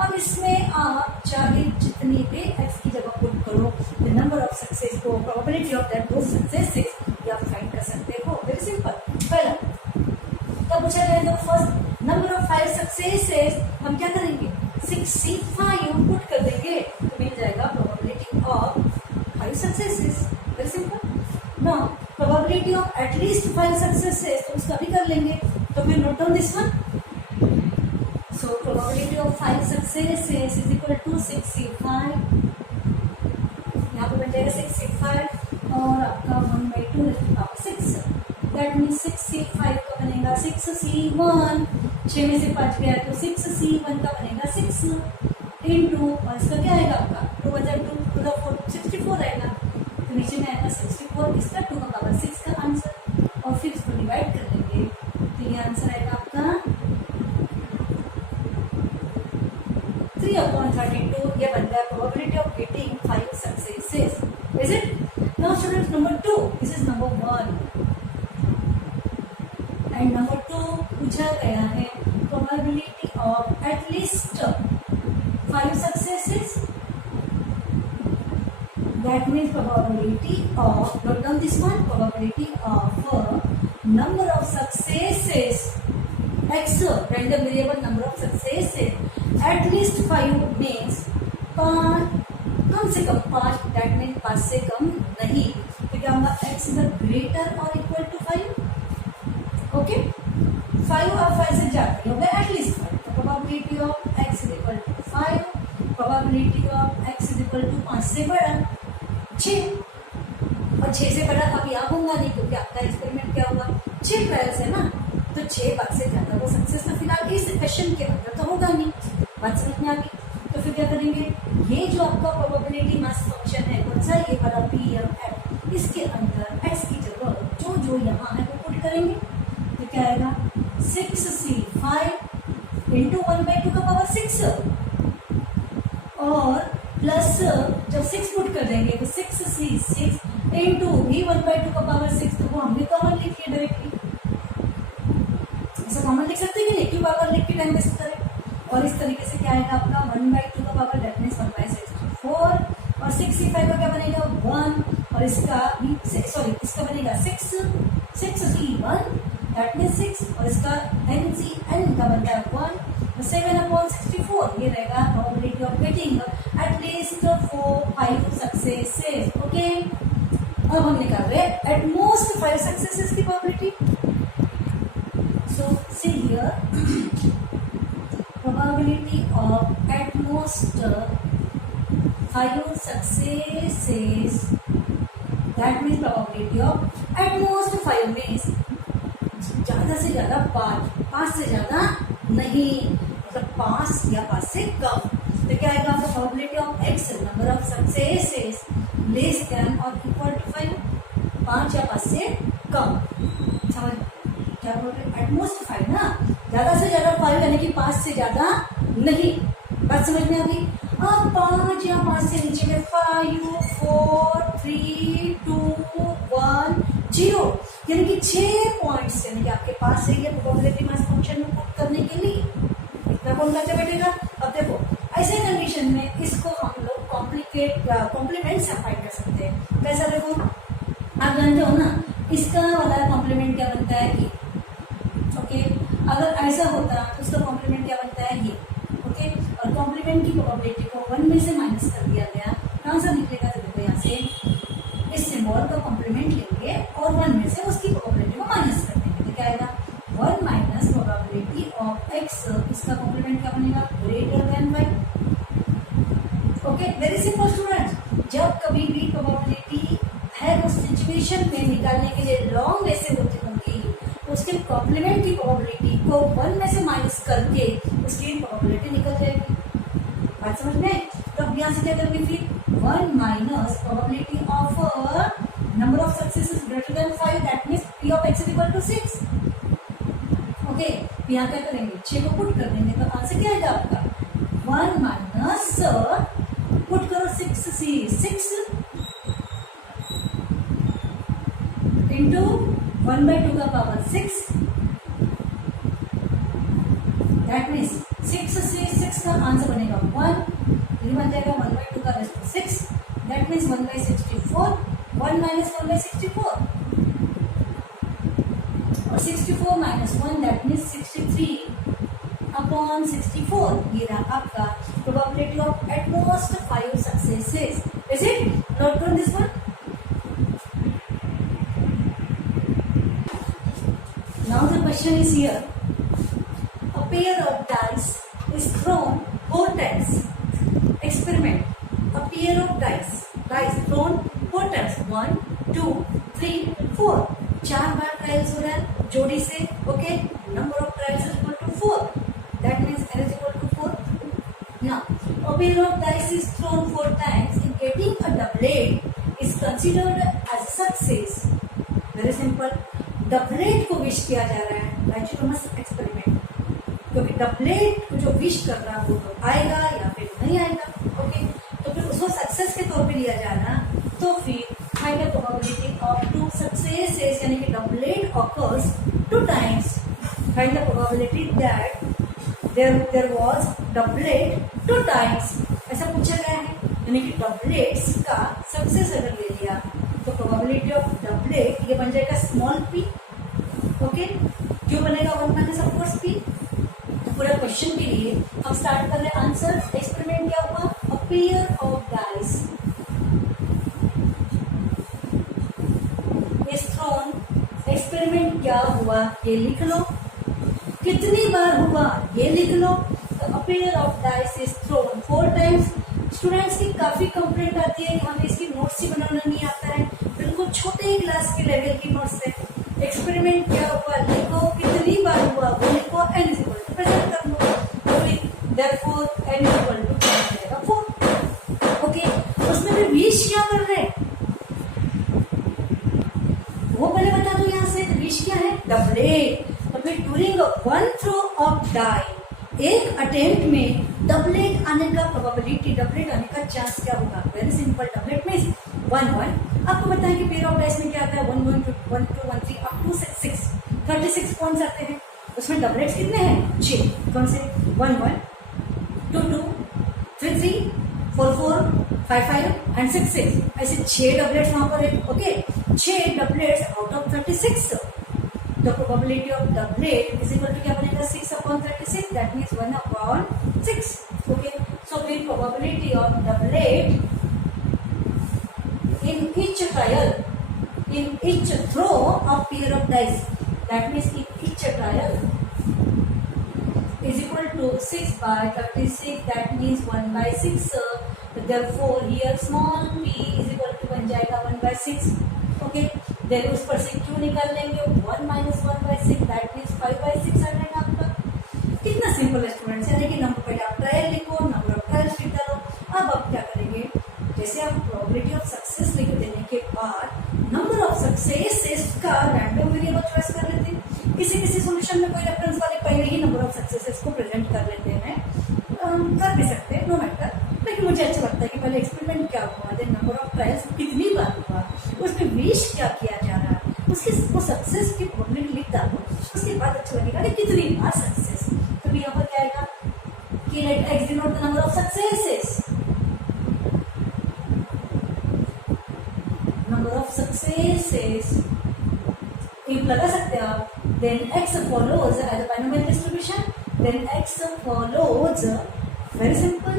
अब इसमें आप चाहे जितनी भी एक्स की जगह पुट करो, द नंबर ऑफ सक्सेस को, प्रोबेबिलिटी ऑफ दैट दो सक्सेसेस ये आप फाइंड कर सकते हो। Very simple. पहला तब पूछा जाएगा फर्स्ट नंबर ऑफ 5 सक्सेसेस, हम क्या करेंगे 65 पुट कर देंगे तो मिल जाएगा probability of 5 successes. Very simple. Now probability of at least 5 successes तो उसका भी कर लेंगे, तो मैं note down this one. So probability of 5 successes is equal to 65, यहाँ पे बन जाएगा 65 और आपका 1/2 6, दैट मीन्स 65 का बनेगा 6c1, 6 में से 5 गया तो 6c1 का बनेगा 6 इंटू, और इसका क्या आएगा आपका 2 बचा 2 टू द 4 64 आएगा, तो नीचे में आएगा 64, इसका 2 का पावर 6 का आंसर, और फिर इसको डिवाइड कर देंगे तो ये आंसर आएगा आपका 3/32। ये बनता है probability of getting 5 successes. Is it? Now students number 2, this is number 1 and number 2 पूछा गया है probability of at least 5 successes, that means probability of, note down this one, probability of number of successes x, random variable number of successes at least 5 means 5, कम से कम 5, that means 5 से कम नहीं, तो क्या होगा x is greater or equal to 5, okay 5 और 5 से ज्यादा ही होगा एटलीस्ट 5, तो probability of x is equal to 5, probability of x is equal to 5 से बड़ा 6, और 6 से बड़ा अब यहाँ होगा नहीं क्योंकि आपका एक्सपेरिमेंट क्या होगा 6 ट्रायल्स है ना, तो 6 बार से ज्यादा वो सक्सेस तो फिलहाल इस क्वेश्चन के अंदर तो होगा नहीं। बात समझ में आ गई? तो फिर क्या करेंगे, ये जो आपका प्रोबेबिलिटी मास फंक्शन है कौन सा, ये वाला पीएमएफ, इसके अंदर एक्स की जगह जो जो यहाँ है वो पुट करेंगे, तो क्या आएगा 6c5 इंटू 1/2 का पावर 6, और प्लस जब 6 पुट कर देंगे तो 6c6 इंटू भी 1/2 का पावर 6, तो वो हमने कॉमन लिख लिया डायरेक्टली, ऐसा कॉमन लिख सकते हैं कि क्यों पावर लिख के टाइम वेस्ट करें, और इस तरीके से क्या आएगा आपका 1/2 का पावर दैट मीन्स 1/64, और 6c5 का क्या बनेगा 1, और इसका इसका बनेगा 6c1 दैट मीन्स 6, और इसका ncn का बनता है 1, 7/64, ये रहेगा probability of getting at least 5 successes. Okay, अब हम निकाल रहे हैं एट मोस्ट 5 सक्सेसेस की probability. So see here probability of at most 5 successes, that means probability of at most 5 means ज्यादा से ज्यादा 5 से ज्यादा नहीं, मतलब 5 या 5 से कम, तो क्या आएगा आपका probability of x number of successes less than और इक्वल टू 5, 5 या 5 से कम। समझ क्या बोल रहे, एटमोस्ट 5 ना, ज्यादा से ज्यादा 5 यानी कि 5 से ज्यादा नहीं। बात समझ में आ गई? अब 5 या 5 से नीचे में 5 4 3 2 1 0 यानी कि 6 पॉइंट्स यानी कि आपके पास है ये प्रोबेबिलिटी मास फंक्शन में पुट करने के लिए इतना कौन करते बैठेगा। अब देखो ऐसे कंडीशन में इसको हम लोग कॉम्प्लीमेंट से फाइंड कर सकते हैं। कैसा, देखो आप जानते हो ना इसका वाला कॉम्प्लीमेंट क्या बनता है ये, ओके, अगर ऐसा होता तो उसका कॉम्प्लीमेंट क्या बनता है ये, ओके, और कॉम्प्लीमेंट की प्रोबेबिलिटी को 1 में से माइनस कर दिया गया, कौन सा निकलेगा, तो देखो यहाँ से इस सिंबल का कॉम्प्लीमेंट लेंगे और 1 में से उसकी प्रोबेबिलिटी को माइनस कर देंगे, तो क्या आएगा 1 माइनस प्रोबेबिलिटी ऑफ एक्स, इसका कॉम्प्लीमेंट क्या बनेगा greater than 5। Okay, very simple student, जब कभी भी प्रोबेबिलिटी है उस सिचुएशन में निकालने के लिए लॉन्ग वे से होती होंगी, उसके कॉम्प्लीमेंट की प्रोबेबिलिटी को 1 में से माइनस करके उसकी प्रोबेबिलिटी निकल जाएगी। बात समझ में? तो अब यहाँ से क्या करेंगे फिर 1 minus probability of number of successes greater than 5 that means p of x equal to 6। Okay, यहाँ क्या करेंगे 6 को पुट कर देंगे तो आंसर क्या आएगा आपका 1 माइनस पुट करो 6c, 6 इंटू 1/2 का पावर 6, दैट मीन्स 6 से 6 का आंसर बनेगा 1, ये बन जाएगा 1/2 का रेस्ट 6, दैट मीन्स 1/64, 1 माइनस 1/64 और 64 माइनस 1 दैट मीन्स 63/64. ये रहा आपका probability of at most 5 successes. Is it? Note down this one. Now the question is here. A pair of dice is thrown 4 times. Experiment. A pair of dice thrown 4 times. 1, 2, 3, 4. 4 बार trials हो रहा है जोड़ी से. Okay, number of trials is equal to 4. That means n is equal to 4. Now, a pair of dice is thrown 4 times. In getting a doublet is considered as a success. Very simple. Doublet को wish किया जा रहा है by Thomas experiment, क्योंकि doublet को जो wish कर रहा है वो तो आएगा या फिर नहीं आएगा. ओके, तो फिर उसको सक्सेस के तौर पे लिया जाना, तो फिर find the probability of 2 successes, यानी कि doublet occurs 2 times. Find the probability that there was doublet 2 times. ऐसा पूछा गया है, यानी कि डबलेट्स का सक्सेस अगर ले लिया तो प्रोबेबिलिटी ऑफ डबलेट ये बन जाएगा स्मॉल p. ओके, क्यों बनेगा 1 माइनस ऑफ कोर्स p. पूरा क्वेश्चन के लिए हम स्टार्ट कर रहे हैं आंसर. एक्सपेरिमेंट क्या हुआ? अ pair of dice is throne. Experiment क्या हुआ ये लिख लो, कितनी बार हुआ ये लिख लो. A pair of dice is thrown 4 times. Students की काफी कंप्लेंट आती है कि हमें इसकी नोट्स ही बनाना नहीं आता है. बिल्कुल छोटे क्लास के लेवल की नोट्स है. एक्सपेरिमेंट क्या हुआ लिखो, कितनी बार हुआ वो लिखो, n is equal to present कर लो. Therefore n is equal to 4. Okay, उसमें भी विश क्या कर रहे हैं वो पहले बता दो. यहाँ से विश क्या है? डबलेट. तो फिर ड्यूरिंग 1 थ्रो ऑफ डाई, एक अटेम्प्ट में डबलेट आने का प्रोबेबिलिटी, डबलेट आने का चांस क्या होगा? Very simple. Doublet means 1 1. आपको पता है कि पेयर ऑफ डाइस में क्या आता है? 1 1 2 1 2 1 3 अप टू 6. 36 पॉइंट्स आते हैं. उसमें डबलेट्स कितने हैं? 6. कौन से? 1 1 2 2 3 3 4 4 5 5 एंड 6 6. ऐसे 6 डबलेट्स वहां पर है. Okay, 6 doublets out of 36. The probability of doublet is equal to क्या बनेगा? 6/36. That means 1/6. Okay. So the probability of doublet in each trial, in each throw of pair of dice, that means in each trial is equal to 6/36. That means 1/6. Therefore here small p is equal to बन जाएगा 1/6. Okay. Then उस पर से क्यों निकाल लेंगे? 1 minus 1/6. That means 5/6 आ जाएगा आपका. कितना सिंपल है स्टूडेंट्स, यानी कि नंबर पहले आप ट्रायल लिखो, नंबर ऑफ ट्रायल्स फिर डालो. अब आप क्या करेंगे? जैसे आप प्रोबेबिलिटी ऑफ सक्सेस लिख देने के बाद नंबर ऑफ सक्सेसेस का रैंडम वेरिएबल चॉइस कर लेते हैं. किसी किसी सॉल्यूशन में कोई रेफरेंस वाले पहले ही नंबर ऑफ सक्सेसेस को प्रेजेंट कर लेते हैं. कर भी सकते हैं, नो मैटर. लेकिन मुझे अच्छा लगता है कि पहले एक्सपेरिमेंट क्या हुआ, देन नंबर ऑफ ट्रायल्स कितनी बार हुआ, उसमें विश क्या किया जा रहा है, उसकी वो सक्सेस की प्रोबेबिलिटी लिख डालो. उसके बाद अच्छा लगेगा कि कितनी बार सक्सेस. तो यहाँ पर क्या आएगा कि let x denote the number of successes. Number of successes if लगा सकते हैं आप. Then x follows as a binomial distribution. Then x follows very simple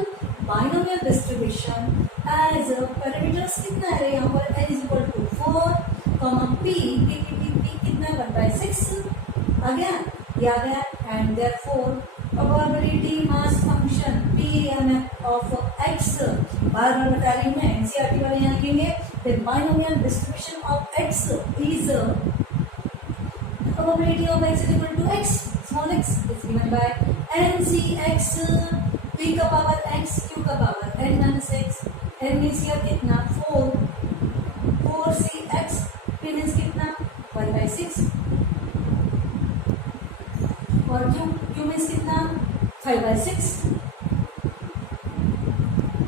binomial distribution as parameters कितना है यहाँ पर? n is equal to 4, p कितना? 1/6 आ गया, ये आ गया. And therefore probability mass function p of x, बार बार बता रही हूँ मैं, एनसीईआरटी वाले यहाँ लिखेंगे. Then binomial distribution of x is probability of x is equal to x small x is given by ncx p का पावर x, q का power n minus x. n means यहाँ कितना? 4cx. p मीन्स कितना? 1/6. और q means कितना? 5/6.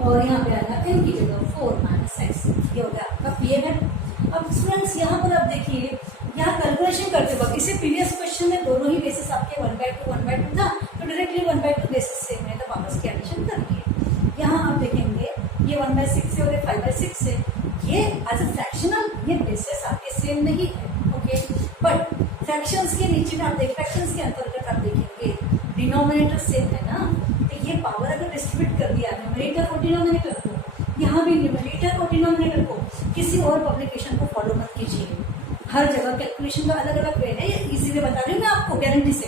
और यहाँ पे आएगा n की जगह 4 - x, ये हो गया आपका पीएमएल। अब स्टूडेंट्स यहाँ पर आप देखिए, यहाँ कैलकुलेशन करते वक्त इसे प्रीवियस क्वेश्चन में दोनों ही बेसिस आपके 1/2 1/2 था, तो डायरेक्टली 1/2 बेसिस से मैंने तो वापस की एडिशन कर दी है। यहाँ आप देखेंगे ये 1/6 से और ये 5/6 से, ये एज अ फ्रैक्शनल ये बेसिस आपके सेम नहीं है, ओके। बट फ्रैक्शंस के नीचे में आप देख, फ्रैक्शंस के अंतर्गत आप देखेंगे डिनोमिनेटर सेम है ना, तो ये पावर अगर डिस्ट्रीब्यूट कर दिया न्यूमरेटर और डिनोमिनेटर को, यहाँ भी न्यूमरेटर और डिनोमिनेटर को किसी और पब्लिकेशन को फॉलो मत कीजिए। हर जगह कैलकुलेशन का अलग अलग वे है, ये इजी वे बता रही हूँ मैं आपको गारंटी से।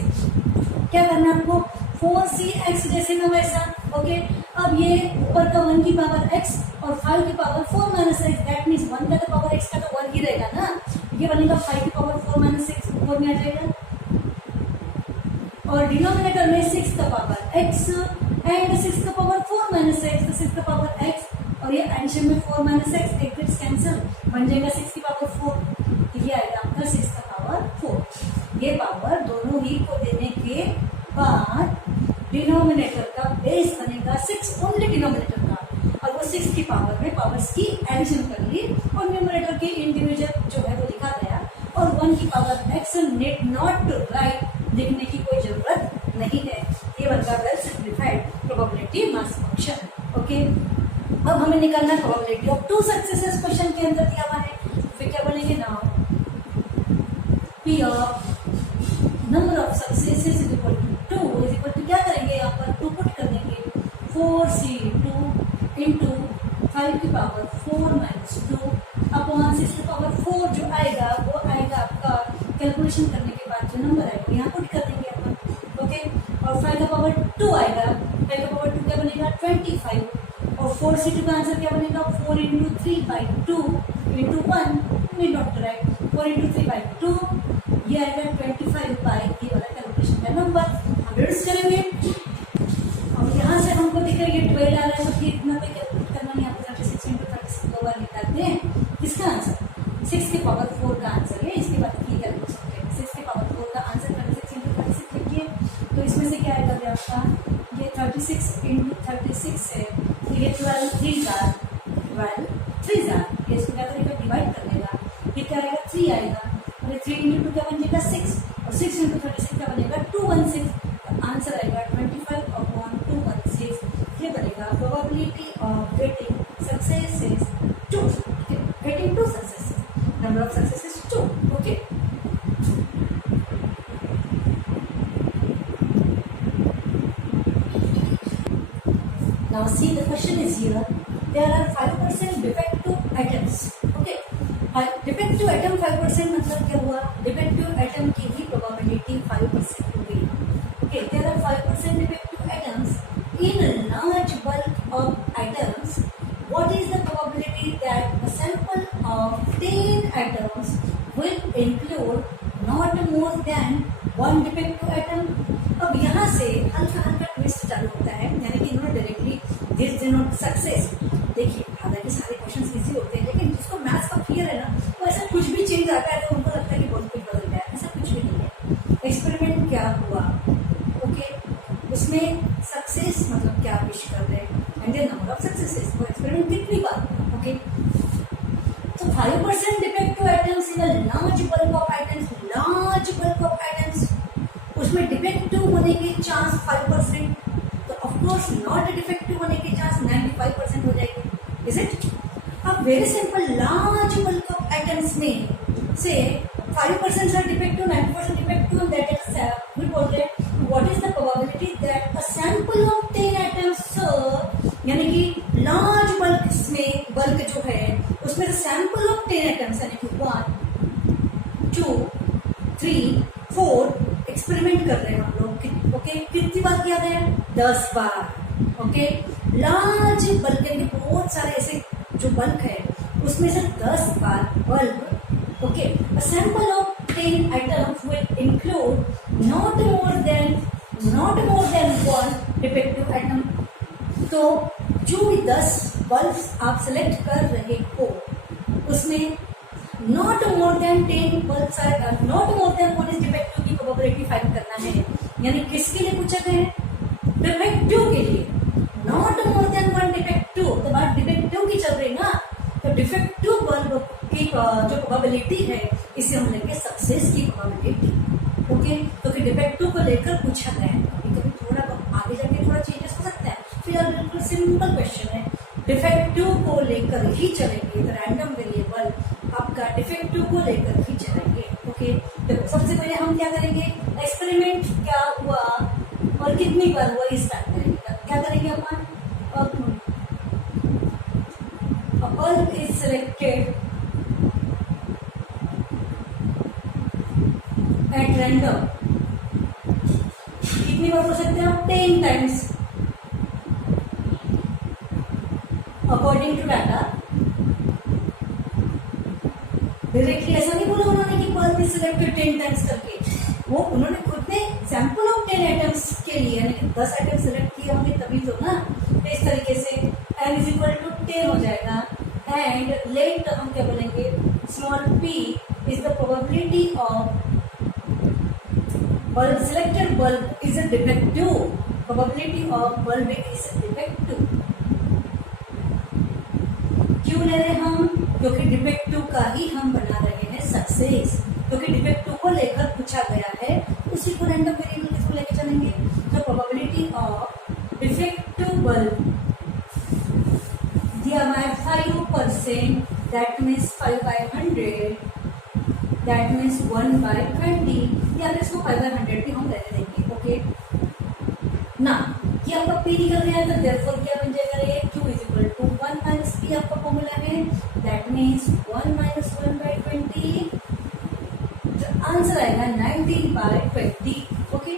क्या करना है आपको, 4cx जैसे ना वैसा, ओके। अब ये ऊपर का 1 की पावर x और 5 की पावर 4 - x, दैट मीन्स 1 का तो पावर x का तो 1 ही रहेगा ना, ये बनेगा 5 की पावर 4 - 6 ऊपर में आ जाएगा, और डिनोमिनेटर में 6 का पावर x एंड 6 का पावर 4 - x, तो 6 का पावर x और ये एडिशन में 4 - x, एक बिट्स कैंसिल, बन जाएगा 6 की पावर 4, तो ये आएगा आपका 6 का पावर 4। ये पावर दोनों ही को देने के बाद डिनोमिनेटर का बेस बनेगा 6 ओनली डिनोमिनेटर का, और वो 6 की पावर में पावर्स की एडिशन कर ली और न्यूमरेटर के इंडिविजुअल जो है वो लिखा गया, और 1 की power x need not to write, लिखने की कोई जरूरत नहीं है। ये बनता है well simplified probability mass function, okay. अब हमें निकालना प्रोबेबिलिटी ऑफ 2 सक्सेसेस क्वेश्चन के अंदर दिया हुआ है, फिर क्या बनेंगे ना, P of number of successes is equal to 2 is equal to, क्या करेंगे यहाँ पर 2 पुट कर देंगे, 4c2 इंटू 5 की पावर 4 - 2 अपॉन 6 की पावर 4 जो आएगा वो आएगा आपका कैलकुलेशन करने के बाद जो नंबर आएगा यहाँ पुट कर देंगे अपन, ओके। और 5 का पावर 2 आएगा, 5 का पावर 2 क्या बनेगा 25, और 4c2 का आंसर क्या बनेगा 4 × 3/2 × 1 नीड नॉट टू राइट, 4 × 3/2 ये आएगा 25 ये वाला कैलकुलेशन का नंबर हम रिड्यूस करेंगे। और यहाँ से हमको दिख रहा है ये 12 आ रहा है, तो ये इतना पे कैलकुलेट करना नहीं, आपको 36 × 36 दो बार निकालते हैं, किसका आंसर 6 की पावर 4 का आंसर है, इसके बाद की कैलकुलेशन करेंगे, 6 की पावर 4 का आंसर 36 × 36 लिखिए, तो इसमें से क्या आएगा आपका, ये 36 × 36 है, तो ये 12 3 जार 12 3 जार, ये इसको क्या करेगा डिवाइड कर देगा, ये क्या आएगा 3 आएगा, और 3 × 2 क्या बन जाएगा 6, और 6 × 36 क्या बनेगा 216, आंसर आएगा 25/216, ये बनेगा probability of getting successes 2, getting 2 successes, number of successes 2, okay. Now see the question is here. There are 5% defective atoms. Okay. Defective atom 5% मतलब क्या हुआ? Defective atom की भी probability 5% हो गई. Okay. There are 5% defective atoms in a large bulk of atoms. What is the probability that a sample of 10 atoms will include not more than 1 defective atom? अब यहाँ से हल्का हल्का ट्विस्ट चालू होता है, यानी कि इन्होंने डायरेक्टली दिस डिनोट सक्सेस, देखिए हालांकि सारे क्वेश्चंस इजी होते हैं, लेकिन जिसको मैथ्स का क्लियर है ना, तो ऐसा कुछ भी चेंज आता है तो उनको लगता है कि बहुत कुछ बदल गया, ऐसा कुछ भी नहीं है। एक्सपेरिमेंट क्या हुआ, ओके, उसमें सक्सेस मतलब क्या विश कर रहे हैं, and the number of successes, वो एक्सपेरिमेंट कितनी बार, ओके। तो 5% defective items in a large bulk of items, large bulk of items, उसमें डिफेक्टिव होने के चांस 5%, तो ऑफकोर्स नॉट डिफेक्टिव होने के चांस 95% हो जाएगी, इज इट। अब very simple, large bulk of items में से 5% are defective, 90% defective, that is we बोल रहे हैं what is the probability that a sample of 10 items, यानी कि लार्ज बल्क में बल्क जो है उसमें से सैंपल ऑफ 10 आइटम्स यानी कि 1 2 3 4 एक्सपेरिमेंट कर रहे हैं हम लोग, ओके। कितनी बार किया गया, 10 बार, ओके। लार्ज बल्क यानी बहुत सारे ऐसे जो बल्क है उसमें से 10 बार bulb, okay. A sample of 10 items will include not more than 1 defective item. तो जो भी 10 बल्ब्स आप सेलेक्ट कर रहे हो उसमें नॉट मोर देन 10 बल्ब्स आएगा, not more than 1 is defective की प्रोबेबिलिटी फाइंड करना है, यानी किसके लिए पूछा गया है, डिफेक्टिव के लिए, नॉट मोर देन 1 डिफेक्टिव तो बात डिफेक्टिव की चल रही ना, तो डिफेक्टिव बल्ब की जो प्रोबेबिलिटी है इसे हम लेंगे सक्सेस की प्रोबेबिलिटी। ओके, तो फिर डिफेक्टिव को लेकर पूछा गया है, कभी कभी थोड़ा आगे जाके थोड़ा चेंजेस हो सकता है, फिलहाल बिल्कुल सिंपल क्वेश्चन है, डिफेक्टिव को लेकर ही चलेंगे, तो रैंडम वेरिएबल आपका डिफेक्टिव को लेकर ही चलेंगे। ओके, तो सबसे पहले हम क्या करेंगे, एक्सपेरिमेंट क्या हुआ और कितनी बार हुआ ये स्टार्ट करेंगे। क्या करेंगे अपन, a bulb is selected at random, कितनी बार हो सकते हैं आप, 10 times according to data. Directly ऐसा नहीं बोला उन्होंने कि बल्ब इज सिलेक्टेड 10 टाइम्स करके, वो उन्होंने खुद ने सैंपल ऑफ 10 आइटम्स के लिए यानी कि 10 आइटम सिलेक्ट किए होंगे तभी तो ना, तो इस तरीके से n इज इक्वल टू 10 हो जाएगा। एंड लेट हम क्या बोलेंगे, small p is the probability of bulb selected bulb is a defective, probability of bulb is defective। क्यों ले रहे हम, क्योंकि डिफेक्टिव का ही हम बना रहे हैं सक्सेस, क्योंकि डिफेक्टिव को लेकर पूछा गया है, उसी को रैंडम वेरिएबल किसको लेकर चलेंगे, तो प्रोबेबिलिटी ऑफ डिफेक्टिव बल्ब दिया हुआ है 5%, दैट मीन्स 5/100, दैट मीन्स 1/20, या फिर इसको 5/100 भी हम रहने देंगे। ओके ना, ये आपका p निकल गया है, तो देयरफॉर क्या बन जाएगा, ये q is equal to 1 minus p आपका फॉर्मूला है, दैट मीन्स 1 माइनस 1/20, तो आंसर आएगा 19/20। ओके,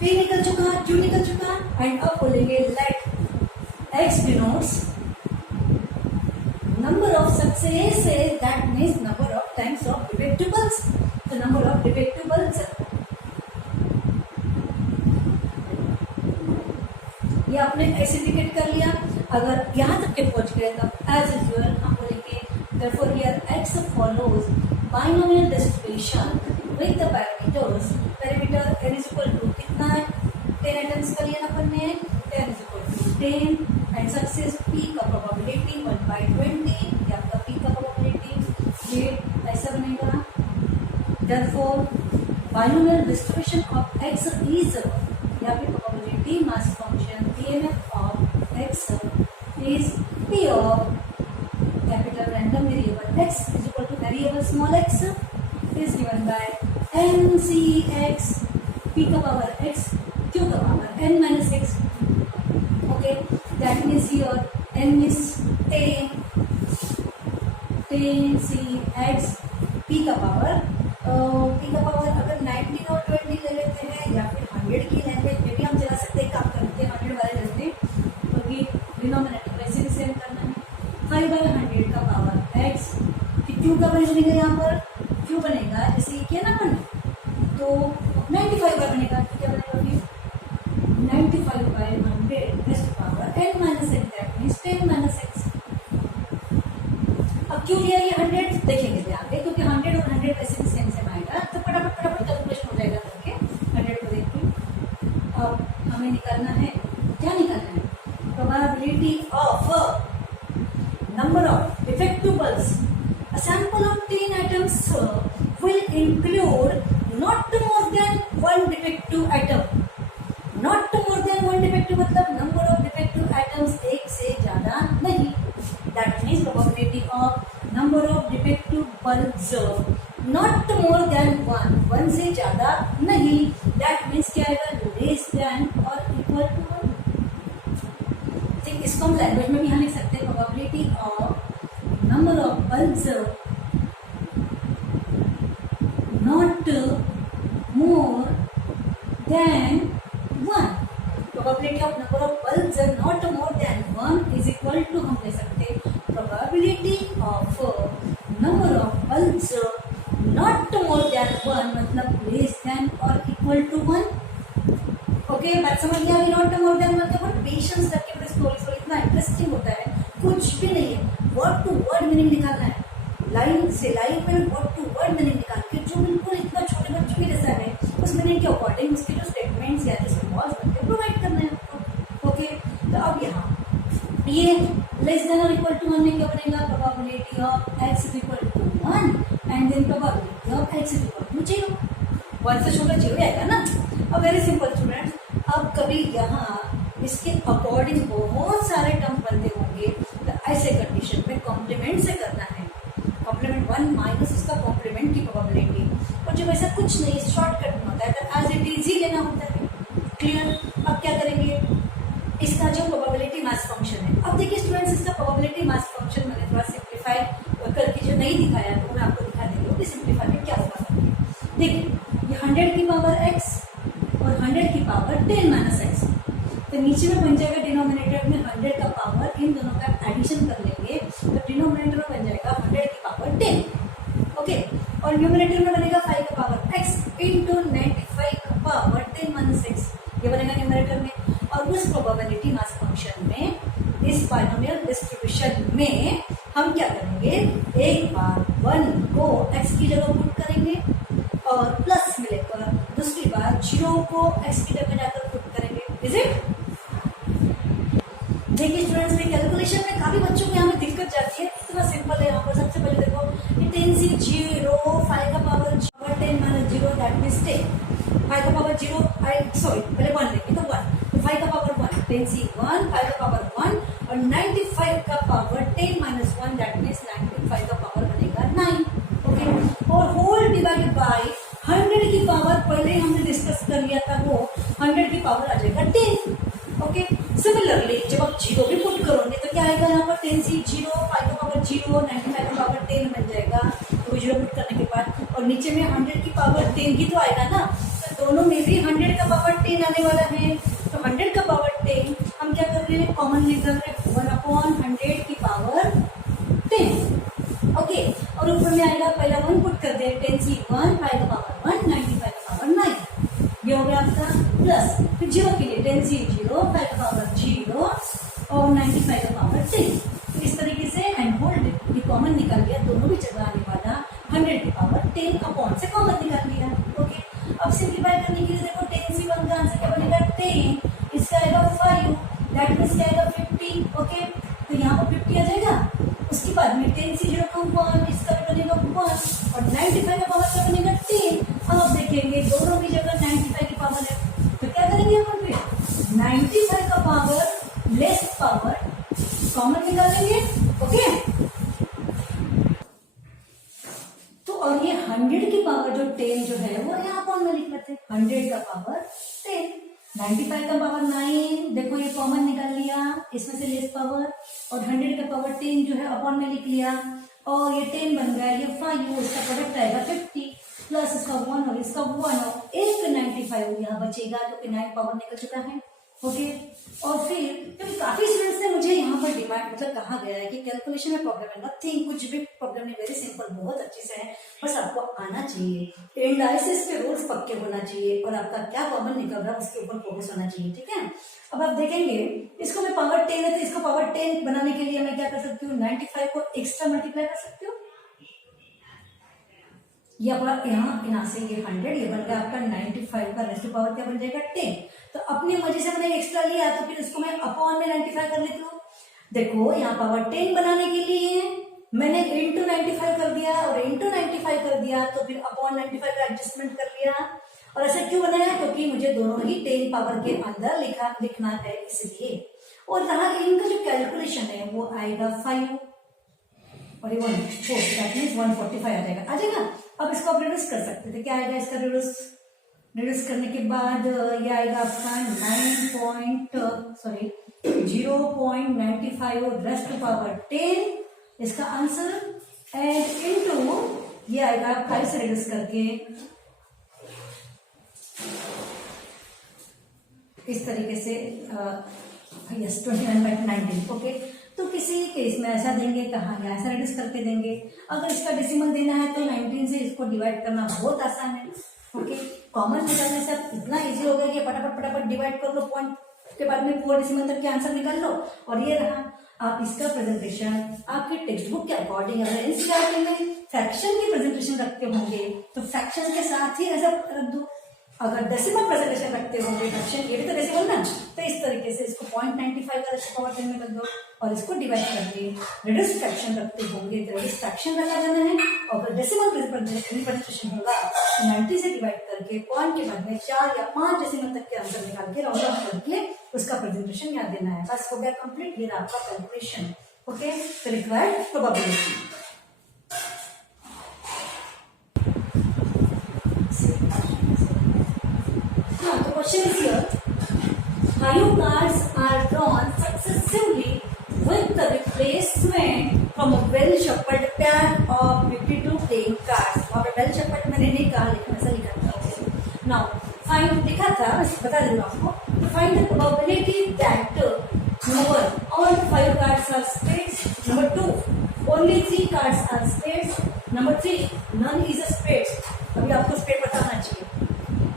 p निकल चुका, q निकल चुका, एंड अब बोलेंगे let x denotes number of successes, that means number of times of defective bulbs, the number of defective bulbs, ये आपने ऐसे इंडिकेट कर लिया। अगर यहाँ तक के पहुंच गए तब एज यूजुअल हम बोलेंगे therefore here x follows binomial distribution with the parameters, parameter n is equal to कितना है, 10 आइटम्स का लिया ना अपन ने, n is equal to 10 and success p का प्रोबेबिलिटी 1/20, या आपका p का प्रोबेबिलिटी ये ऐसा बनेगा। therefore binomial distribution of x is, या फिर probability mass function pmf of x is p of capital random variable x is equal to variable small x is given by ncx p का power x q का power n minus x। okay, that means here n is 10 cx p का power अगर 19 और 20 ले लेते हैं या फिर 100 की लैंग्वेज में भी हम चला सकते हैं, काम करते हैं 100 वाले जैसे, क्योंकि डिनोमिनेटर वैसे भी सेम करना है। 5/100 का पावर x, क्यू का बनेगा, यहाँ पर क्यू बनेगा जैसे ये किया ना अपन, तो 95 का बनेगा, तो क्या बनेगा अभी 95/100 rest power n minus x, that means 10 minus x। अब क्यों लिया ये 100 देखेंगे ध्यान दे, क्योंकि 100 और 100 वैसे भी सेम आएगा, तो फटाफट कैलकुलेशन हो जाएगा करके 100 को देख के। अब हमें निकालना है, क्या निकालना है, probability of number of defective bulbs, a sample of 10 items will include not more than one defective item, not more than one defective मतलब number of defective items एक से ज्यादा नहीं, that means probability of number of defective bulbs not more than one से ज्यादा नहीं, that means क्या आएगा, less than or equal to 1। इसको हम लैंग्वेज में भी यहाँ लिख सकते हैं, probability of number of bulbs not more than 1, probability of number of bulbs not more than 1 is equal to, हम ले सकते हैं probability of number of bulbs not more than 1 मतलब लेस देन और इक्वल टू 1। ओके, बात समझ गया, not more than मतलब पेशेंस रख के स्टोरी इतना इंटरेस्टिंग होता है, कुछ भी नहीं है, वर्ड टू वर्ड मीनिंग निकालना है, लाइन से लाइन में वर्ड टू वर्ड मीनिंग निकाल के, जो बिल्कुल इतना छोटे बच्चों के जैसा है उस मीनिंग के अकॉर्डिंग उसके जो स्टेटमेंट्स या जो सिंबल्स बनते हैं प्रोवाइड करना है आपको। ओके, तो अब यहाँ ये लेस देन और इक्वल टू 1 में क्या बनेगा, probability of x is equal to 1 and then probability of x is equal to 0। 1 से छोटा 0 आएगा ना। अब वेरी सिंपल स्टूडेंट्स, अब कभी यहाँ इसके अकॉर्डिंग बहुत सारे टर्म बनते होंगे, तो ऐसे कंडीशन में कॉम्प्लीमेंट से करना है। कॉम्प्लीमेंट 1 माइनस इसका कॉम्प्लीमेंट की प्रोबेबिलिटी, और जब ऐसा कुछ नहीं शॉर्टकट में होता है तो एज इट इज ही लेना होता है। क्लियर। अब क्या करेंगे, इसका जो प्रोबेबिलिटी मास फंक्शन है, अब देखिए स्टूडेंट्स इसका प्रोबेबिलिटी मास फंक्शन मैंने थोड़ा सिंप्लीफाई करके जो नहीं दिखाया तो मैं आपको दिखा देंगे कि सिंप्लीफाई में क्या होगा करके। देखिए ये 100 की पावर x और 100 की पावर 10 माइनस एक्स, तो नीचे में बन जाएगा डिनोमिनेटर में 100 का पावर, इन दोनों का एडिशन कर लेंगे तो डिनोमिनेटर में बन जाएगा 100 की पावर 10, ओके। और न्यूमिनेटर में बनेगा 5 का पावर x इंटू 95 का पावर 10 माइनस एक्स, ये बनेगा न्यूमिनेटर में। और उस प्रोबेबिलिटी मास फंक्शन में इस बाइनोमियल डिस्ट्रीब्यूशन में हम क्या करेंगे, एक बार 1 को x की जगह पुट करेंगे और प्लस मिलेगा, दूसरी बार 0 को x की जगह जाकर पुट करेंगे। Is it? देखिए स्टूडेंट्स में कैलकुलेशन में काफी बच्चों को यहाँ पे दिक्कत जाती है, इतना सिंपल है। यहाँ पर सबसे पहले देखो 10 से 0 5 का पावर 10 माइनस 0 दैट मीन्स 10, 5 का पावर 0 सॉरी पहले 1 लेंगे तो 1, तो 5 का पावर 1 10 से 1 5 का पावर 1 और 95 का पावर 10 माइनस 1 दैट मीन्स 95 का पावर बनेगा 9, ओके। और होल डिवाइडेड बाय 100 की पावर पहले हमने डिस्कस कर लिया था, वो 100 की पावर आ जाएगा 10, ओके। सिमिलरली जब आप 0 भी पुट करोगे तो क्या आएगा यहाँ पर 10 से 0 5 का पावर 0 95 का पावर 10 बन जाएगा, तो 0 पुट करने के बाद, और नीचे में 100 की पावर 10 ही तो आएगा ना, तो दोनों में भी 100 का पावर 10 आने वाला है, तो 100 का पावर 10 हम क्या कर रहे हैं, कॉमन निकाल रहे हैं 1/100 की पावर 10, ओके। और ऊपर में आएगा पहला 1 पुट कर दे 10 से 1 5 का पावर 1 95 का पावर 9, ये हो गया आपका प्लस, फिर 0 के लिए 10 से 0 5 का पावर 0 और 95 का पावर 10, इस तरीके से एंड होल्ड ये कॉमन निकाल लिया, दोनों भी जगह आने वाला 100 की पावर 10 अपॉन से कॉमन निकाल लिया, ओके। अब सिंप्लीफाई करने के लिए देखो 10 से 1 का आंसर क्या बनेगा 10, इसका आएगा 5 दैट मीन्स क्या आएगा 50, ओके। तो यहाँ पर 50 आ जाएगा, उसके बाद में 10 से 0 का 1, इसका भी बनेगा 1 और 95 का पावर क्या बनेगा 10। अब देखेंगे दोनों की जगह 95 की पावर है, तो क्या करेंगे अपन फिर 95 का पावर लेस पावर कॉमन निकालेंगे, ओके। तो और ये 100 की पावर जो 10 जो है वो यहाँ अपॉन में लिख लेते हैं, 100 का पावर 10, 95 का पावर 9, देखो ये कॉमन निकाल लिया, इसमें से लेस पावर, और 100 का पावर 10 जो है अपॉन में लिख लिया, और ये 10 बन गया, ये 5, इसका प्रोडक्ट आएगा 50 प्लस इसका 1 और इसका 1 और एक 95 यहाँ बचेगा, जो कि 9 पावर निकल चुका है, ओके। और फिर क्योंकि काफी स्टूडेंट्स ने मुझे यहाँ पर डिमांड मतलब कहा गया है कि कैलकुलेशन में प्रॉब्लम है, नथिंग, कुछ भी प्रॉब्लम नहीं, वेरी सिंपल, बहुत अच्छे से है, बस आपको आना चाहिए, एनालिसिस के रूल्स पक्के होना चाहिए और आपका क्या कॉमन निकल रहा है उसके ऊपर फोकस होना चाहिए, ठीक है। अब आप देखेंगे इसको मैं पावर 10 है तो इसको पावर 10 बनाने के लिए मैं क्या कर सकती हूँ, 95 को एक्स्ट्रा मल्टीप्लाई कर सकती हूँ, ये आपका यहाँ से ये 100 ये बन गया आपका 95 का रेस्ट पावर क्या बन जाएगा 10, तो अपनी मर्जी से मैंने एक्स्ट्रा लिया तो फिर इसको मैं अपॉन में 95 कर लेती हूँ। देखो यहाँ पावर 10 बनाने के लिए मैंने इंटू 95 कर दिया और इंटू 95 कर दिया, तो फिर अपॉन 95 का एडजस्टमेंट कर लिया, और ऐसा क्यों बनाया, क्योंकि मुझे दोनों ही 10 पावर के अंदर लिखना है इसलिए। और रहा इनका जो कैलकुलेशन है वो आएगा 5 और ये 1 4 दैट मींस 145 आ जाएगा। अब इसको आप रिड्यूस कर सकते थे, क्या आएगा इसका रिड्यूस करने के बाद ये आएगा आपका 0.95 रेस्ट पावर 10 इसका आंसर, एंड इनटू ये आएगा 5 से रिड्यूस करके इस तरीके से यस 21/19, ओके। तो किसी केस में ऐसा देंगे, कहाँ ऐसा रिड्यूस करके देंगे। अगर इसका डेसिमल देना है तो 19 से इसको डिवाइड करना बहुत आसान है, ओके। कॉमन निकालने से इतना इजी हो गया कि फटाफट डिवाइड कर लो, पॉइंट के बाद में 4 डेसिमल तक के आंसर निकाल लो, और ये रहा आप इसका प्रेजेंटेशन आपके टेक्स्ट बुक के अकॉर्डिंग। अगर एनसीईआरटी में फ्रैक्शन की प्रेजेंटेशन रखते होंगे तो फ्रैक्शन के साथ ही ऐसा रख दो, अगर डेसिमल प्रेजेंटेशन रखते हो रिडक्शन, ये भी तो डेसिमल ना, तो इस तरीके से इसको 0.95 का रेशो पावर 10 में रख दो और इसको डिवाइड करके रिड्यूस फ्रैक्शन रखते होंगे तो रिड्यूस फ्रैक्शन लगा देना है। और अगर डेसिमल रिप्रेजेंटेशन होगा 90 से डिवाइड करके पॉइंट के बाद में 4 या 5 डेसिमल तक के आंसर निकाल के राउंड ऑफ करके उसका प्रेजेंटेशन याद देना है। बस हो गया कंप्लीट, ये आपका कैलकुलेशन। ओके, तो required probability. The question is here. 5 cards are drawn successively with the replacement from a well-shuffled pack of 52 playing cards. वहाँ पे well shuffled मैंने नहीं कहा लेकिन ऐसा लिखा था। Now find लिखा था, बता दूँ आपको। To find the probability that number one, all 5 cards are spades. Number 2, only 3 cards are spades. Number 3, none is a spades. अभी आपको स्पेड बताना चाहिए।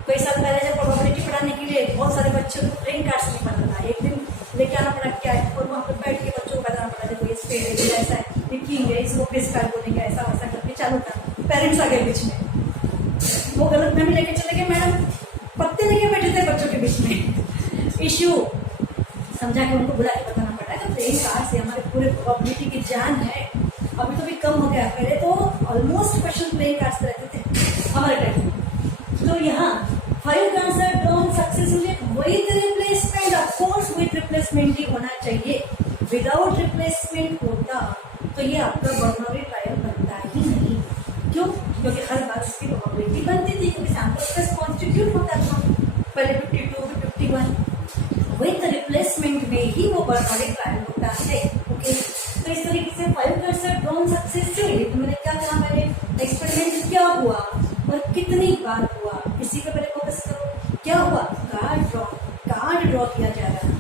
कई साल पहले जब प्रोबेबिलिटी पढ़ाने के लिए बहुत सारे बच्चों को प्लेइंग कार्ड्स नहीं पता था, एक दिन लेके आना पड़ा क्या है और वहाँ पर बैठ के बच्चों को बताना पड़ा देखो ये स्पेड है, ये ऐसा है, ये किंग है, इसको प्रेस कार्ड बोलेंगे, ऐसा वैसा करके चालू था। पेरेंट्स आ गए बीच में, वो गलत में भी लेके चले गए, मैडम पत्ते लेके बैठे थे बच्चों के बीच में। इश्यू समझा के उनको बुला के बताना पड़ा है। तो प्लेइंग कार्ड से हमारे पूरे प्रोबेबिलिटी की जान है। अभी तो भी कम हो गया, पहले तो ऑलमोस्ट क्वेश्चन प्लेइंग कार्ड्स रहते थे हमारे टाइम में। तो यहाँ 5 cards are drawn successfully with replacement, of course with replacement ही होना चाहिए। विदाउट रिप्लेसमेंट होता तो ये आपका बर्नौली ट्रायल बनता ही नहीं। क्यों? क्योंकि हर बार इसकी प्रोबेबिलिटी बनती थी, क्योंकि सैंपल स्पेस कॉन्स्टिट्यूट होता था पहले 52 फिर 51। विद रिप्लेसमेंट में ही वो बर्नौली ट्रायल होता है। ओके, तो इस तरीके से 5 cards are drawn successfully। तो मैंने क्या कहा, मैंने एक्सपेरिमेंट क्या हुआ और कितनी बार हुआ, इसी पे पहले फोकस करो। क्या हुआ? कार्ड ड्रॉ किया जा रहा है।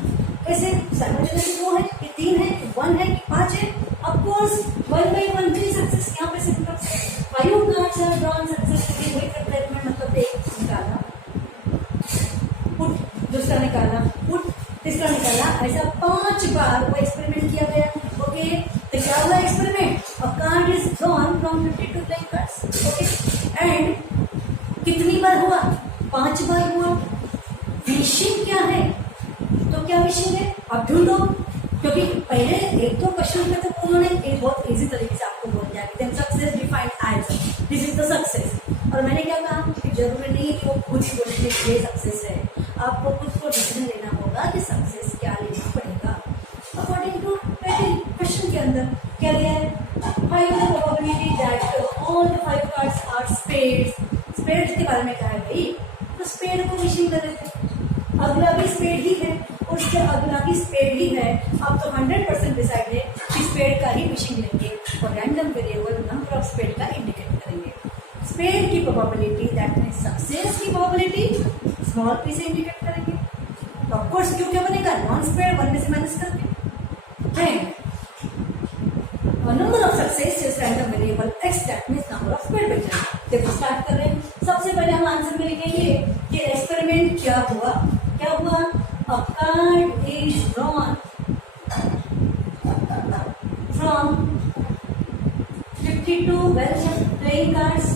कैसे? साइमल्टेनियसली 2 है कि 3 है कि 1 है कि 5 है? Of course 1 by 1 3 success. यहाँ पे simple 5 cards are drawn successfully with replacement, मतलब एक निकाला पुट, दूसरा निकाला पुट, तीसरा निकाला, ऐसा 5 बार वो एक्सपेरिमेंट किया गया। ओके, तो क्या हुआ experiment? A card is drawn from 52 playing cards. Okay, and कितनी बार हुआ? 5 बार हुआ। विशिंग क्या है? तो क्या विशिंग है अब ढूंढो, क्योंकि पहले एक दो क्वेश्चन में तो उन्होंने एक बहुत इजी तरीके से आपको बोल दिया कि success defined as this is the success. और मैंने क्या कहा कि जरूरी नहीं है कि वो खुद ही बोले कि ये सक्सेस है, आपको खुद को डिसीजन लेना होगा कि सक्सेस क्या लेना पड़ेगा। अकॉर्डिंग टू क्वेश्चन के अंदर क्या दिया है? Find the probability that all the 5 cards are spades. Spades के बारे में कहा है भाई, तो स्पेड को विशिंग कर देते, अगला भी स्पेड ही है और उसके अगला भी स्पेड ही है। अब तो 100% डिसाइड है कि स्पेड का ही विशिंग लेंगे और random variable number of spade का इंडिकेट करेंगे। स्पेड की प्रोबेबिलिटी दैट मींस सक्सेस की प्रोबेबिलिटी स्मॉल पी से इंडिकेट करेंगे। तो ऑफ कोर्स क्यों क्या बनेगा? नॉन स्पेड 1 में से माइनस करके, and number of success is random variable x that means number of spade बन जाएगा। देखो स्टार्ट कर रहे हैं। सबसे पहले हम आंसर में लिखेंगे कि एक्सपेरिमेंट क्या हुआ। क्या हुआ? अ card is drawn from 52 while playing cards.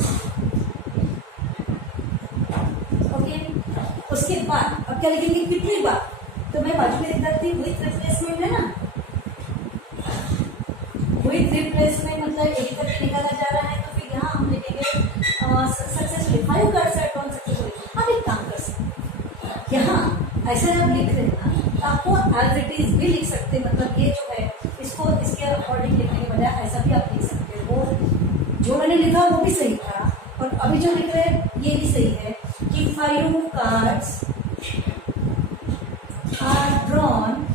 Okay, उसके बाद अब क्या लिखेंगे? कितनी बार? तो मैं बाजू में लिख देती हूँ विथ रिप्लेसमेंट है ना, विथ रिप्लेसमेंट मतलब एक तक निकाला जा रहा है। तो फिर यहाँ हम लिखेंगे successfully 5 cards are drawn successfully. आप एक काम कर सकते, यहाँ ऐसे आप लिख रहे हैं ना, तो आपको एज इट इज भी लिख सकते, मतलब ये जो है इसको इसके अकॉर्डिंग लिखने के बजाय ऐसा भी आप लिख सकते हो। जो मैंने लिखा वो भी सही था और अभी जो लिख रहे हैं ये भी सही है कि 5 कार्ड्स आर ड्रॉन।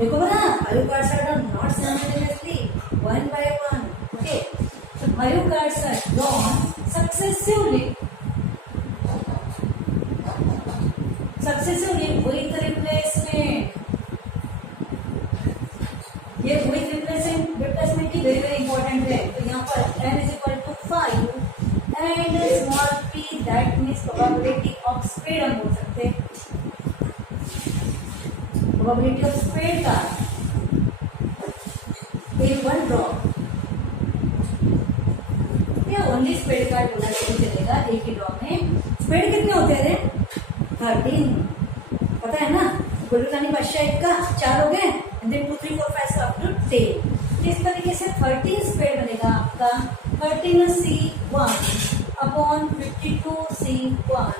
देखो ना, 5 cards are drawn not simultaneously, 1 by 1. Okay, so 5 cards are drawn successively with replacement. ये with replacement की very very important है। तो यहाँ पर n is equal to 5 and small p that means probability of spade हम बोल सकते हैं। प्रोबेबिलिटी ऑफ स्पेड का एक 1 ड्रॉ या ओनली स्पेड कार्ड बोला तो चलेगा एक ही ड्रॉ में। स्पेड कितने होते हैं रे? 13, पता है ना? गुलकानी बादशाह एक का 4 हो गए, एंड देन 2 3 4 5 से अप टू 10। इस तरीके से 13 स्पेड बनेगा आपका 13C1 upon 52C1,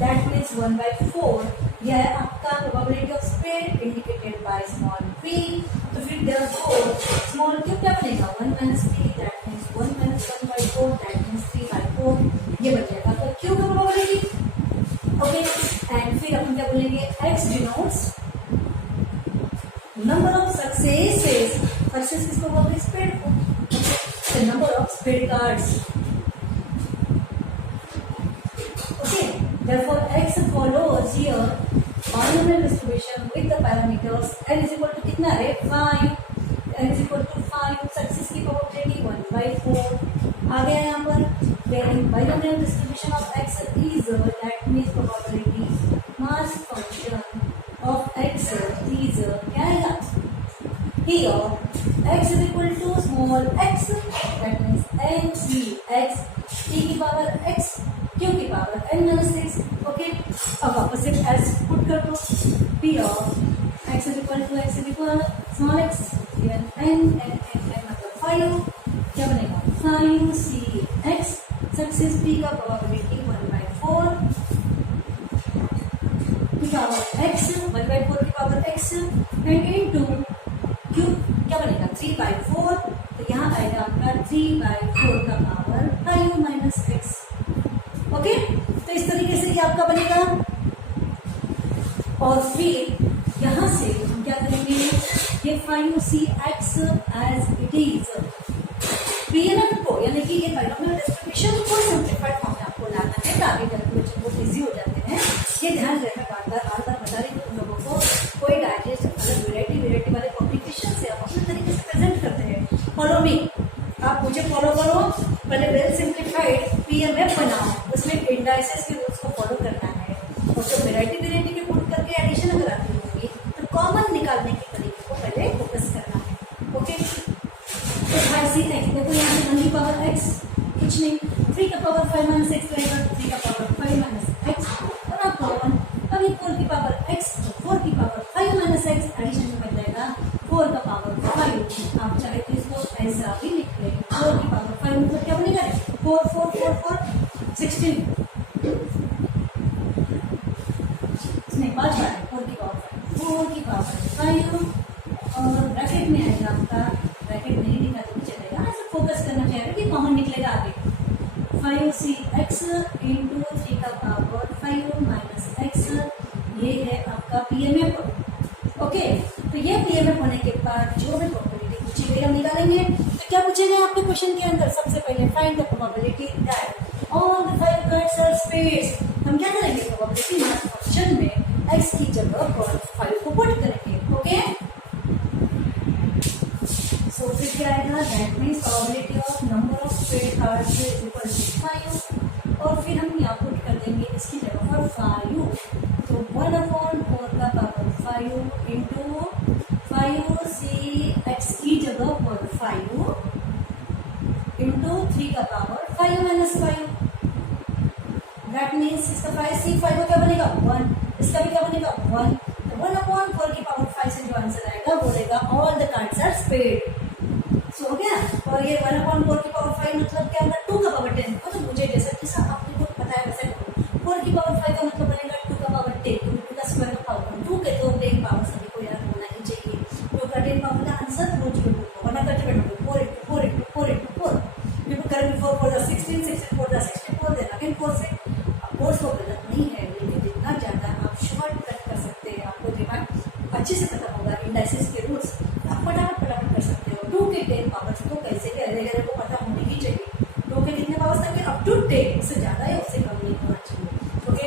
that means 1/4। यह है आपका probability of spade indicated by small p। तो फिर देयरफॉर स्मॉल q क्या बनेगा? 1 - 3, दैट मीन्स 1 - 1/4, दैट मीन्स 3/4। ये बन जाएगा आपका q का प्रोबेबिलिटी। ओके, एंड फिर अपन क्या बोलेंगे? x denotes number of successes. Success किसको बोलते हैं? स्पेड को। The number of spade cards. Okay, therefore x follows here binomial distribution with the parameters n is equal to कितना है? 5, n is equal to 5, success की probability 1/4 आ गया यहाँ पर। then binomial distribution of x is that means probability mass function of x is क्या आएगा? here x is equal to small x, that means n c x t की power x q की power n - 6। Okay, अब वापस से s put कर दो। p of x is equal small x given n मतलब 5, क्या बनेगा? 5c x। सक्सेस p का प्रोबेबिलिटी 1/4 की पावर x, 1/4 की power x and into q क्या बनेगा? 3/4। तो यहाँ आएगा आपका 3/4 का पावर 5 - x। ओके, तो इस तरीके से ये आपका बनेगा। और फिर यहाँ से हम क्या करेंगे? ये 5cx as it is PNF को, यानी कि ये बाइनोमियल डिस्ट्रीब्यूशन को सिंप्लीफाइड फॉर्म में आपको लाना है ताकि कैलकुलेशन बहुत इजी हो जाते हैं। ये ध्यान रखना, बार बार बता रही हूँ तुम लोगों को। कोई डाइजेस्ट अलग वेराइटी वाले कॉम्प्लिकेशन से आप अपने तरीके से प्रेजेंट करते हैं। फॉलो मी, आप मुझे फॉलो करो। पहले वेल सिंप्लीफाइड पीएमएफ बनाओ, उसमें इंडाइसेस के रूल्स को फॉलो करना है, और जो वेराइटी के पुट करके एडिशन अगर आती होगी तो कॉमन निकालने के तरीके को पहले फोकस करना है। ओके, तो 5c x देखो यहाँ से 1 की पावर x कुछ नहीं, 3 का पावर 5 - x रहेगा, 3 का पावर 5 - x और अपॉन अभी 4 की पावर x, 4 की पावर 5 - x एडिशन में बन जाएगा 4 का पावर 5। आप चाहे तो इसको ऐसा भी लिख लें, 4 की पावर 5 मतलब क्या बनेगा? 4 4 4 4 16 इसमें 5 बार 4 की पावर 5, 4 की पावर 5 और ब्रैकेट में आएगा आपका, ब्रैकेट नहीं लिखा तो भी चलेगा, ऐसे फोकस करना चाहिए कि कॉमन निकलेगा आगे। 5cx इंटू 3 का पावर 5 - x, ये है आपका पीएमएफ। ओके, तो ये पीएमएफ होने के बाद जो भी प्रोबेबिलिटी पूछी गई हम निकालेंगे। तो क्या पूछेगा आपके क्वेश्चन के अंदर? सबसे पहले find the probability that all the 5 cards are spades. हम क्या करेंगे? प्रोबेबिलिटी मास फंक्शन में x की जगह पर 5 को पुट करेंगे। ओके, सो फिर क्या आएगा? That means probability of number of spade cards is equal to 5, और फिर हम यहाँ पुट कर देंगे इसकी जगह पर 5। तो 1/4 का पावर 5 इंटू 5cx की जगह पर 5 इंटू 3 का पावर 5 - 5, दैट मीन्स इसका 5c5 का क्या बनेगा? 1, इसका भी क्या बनेगा? 1। तो 1/4 की पावर 5 से जो आंसर आएगा वो रहेगा all the cards are spade. So हो गया। और ये 1/4 की पावर 5 मतलब क्या होगा? 2 का पावर 10। मतलब मुझे जैसा आपको खुद पता है वैसे 4 की पावर 5 का मतलब बनेगा 2 का पावर 10, 2 का स्क्वायर का पावर 2 के तो 10 पावर सभी को याद होना ही चाहिए। 2 का 10 पावर का आंसर 4 वरना करके बैठोगे 4 × 4 × 4 × 4 क्योंकि करेंगे 4 4 16 16 4 64 देना, लेकिन 4 से कोर्स को गलत नहीं है, लेकिन जितना ज़्यादा आप शॉर्ट कट कर सकते हैं, आपको दिमाग अच्छे से पता होगा इंडाइसिस के रूल्स, आप फटाफट कर सकते हो। 2 के 10 पावर्स को कैसे अरे को पता होने की चाहिए। 2 के कितने पावर्स तक? अप टू 10, उससे ज़्यादा है उससे कम नहीं होना चाहिए। ओके,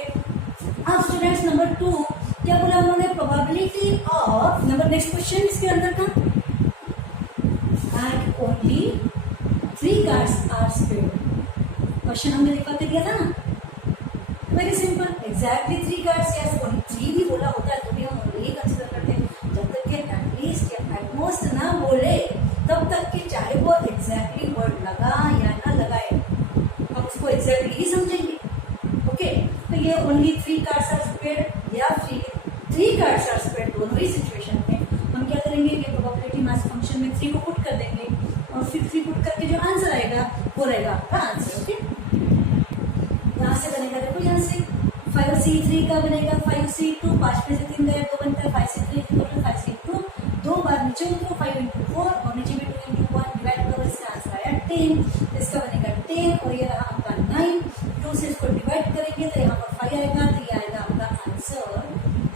अब स्टूडेंट्स नंबर 2 क्या बोला उन्होंने? Probability of number next question इसके अंदर का and only 3 cards are spade. Question हमने लिखा के दिया था ना, वेरी सिंपल, एग्जैक्टली 3 कार्ड्स या 3 भी बोला होता है तो भी हम ओनली कंसीडर करते हैं। जब तक के एटलीस्ट या एटमोस्ट ना बोले तब तक के चाहे वो एग्जैक्टली वर्ड लगा या ना लगाए इसको एग्जैक्टली ही समझेंगे। ओके, तो ये ओनली 3 कार्ड्स आर स्पेड या 3 कार्ड्स आर स्पेड, दोनों ही सिचुएशन में हम क्या करेंगे कि प्रोबेबिलिटी मास फंक्शन में 3 को पुट कर देंगे और फिर 3 पुट करके जो आंसर आएगा वो रहेगा आपका आंसर। ओके, यहाँ से बनेगा, देखो यहाँ से 5C3 का बनेगा 5C2, 5 में से 3 गए 2 बनता है 5C3 टोटल 5C2, 2 बार नीचे उतरो 5 into 4 और नीचे भी 2 into 1 डिवाइड करो, इसका आंसर आया 10, इसका बनेगा 10 और ये रहा आपका 9, 2 से इसको डिवाइड करेंगे तो यहाँ पर 5 आएगा, तो ये आएगा आपका आंसर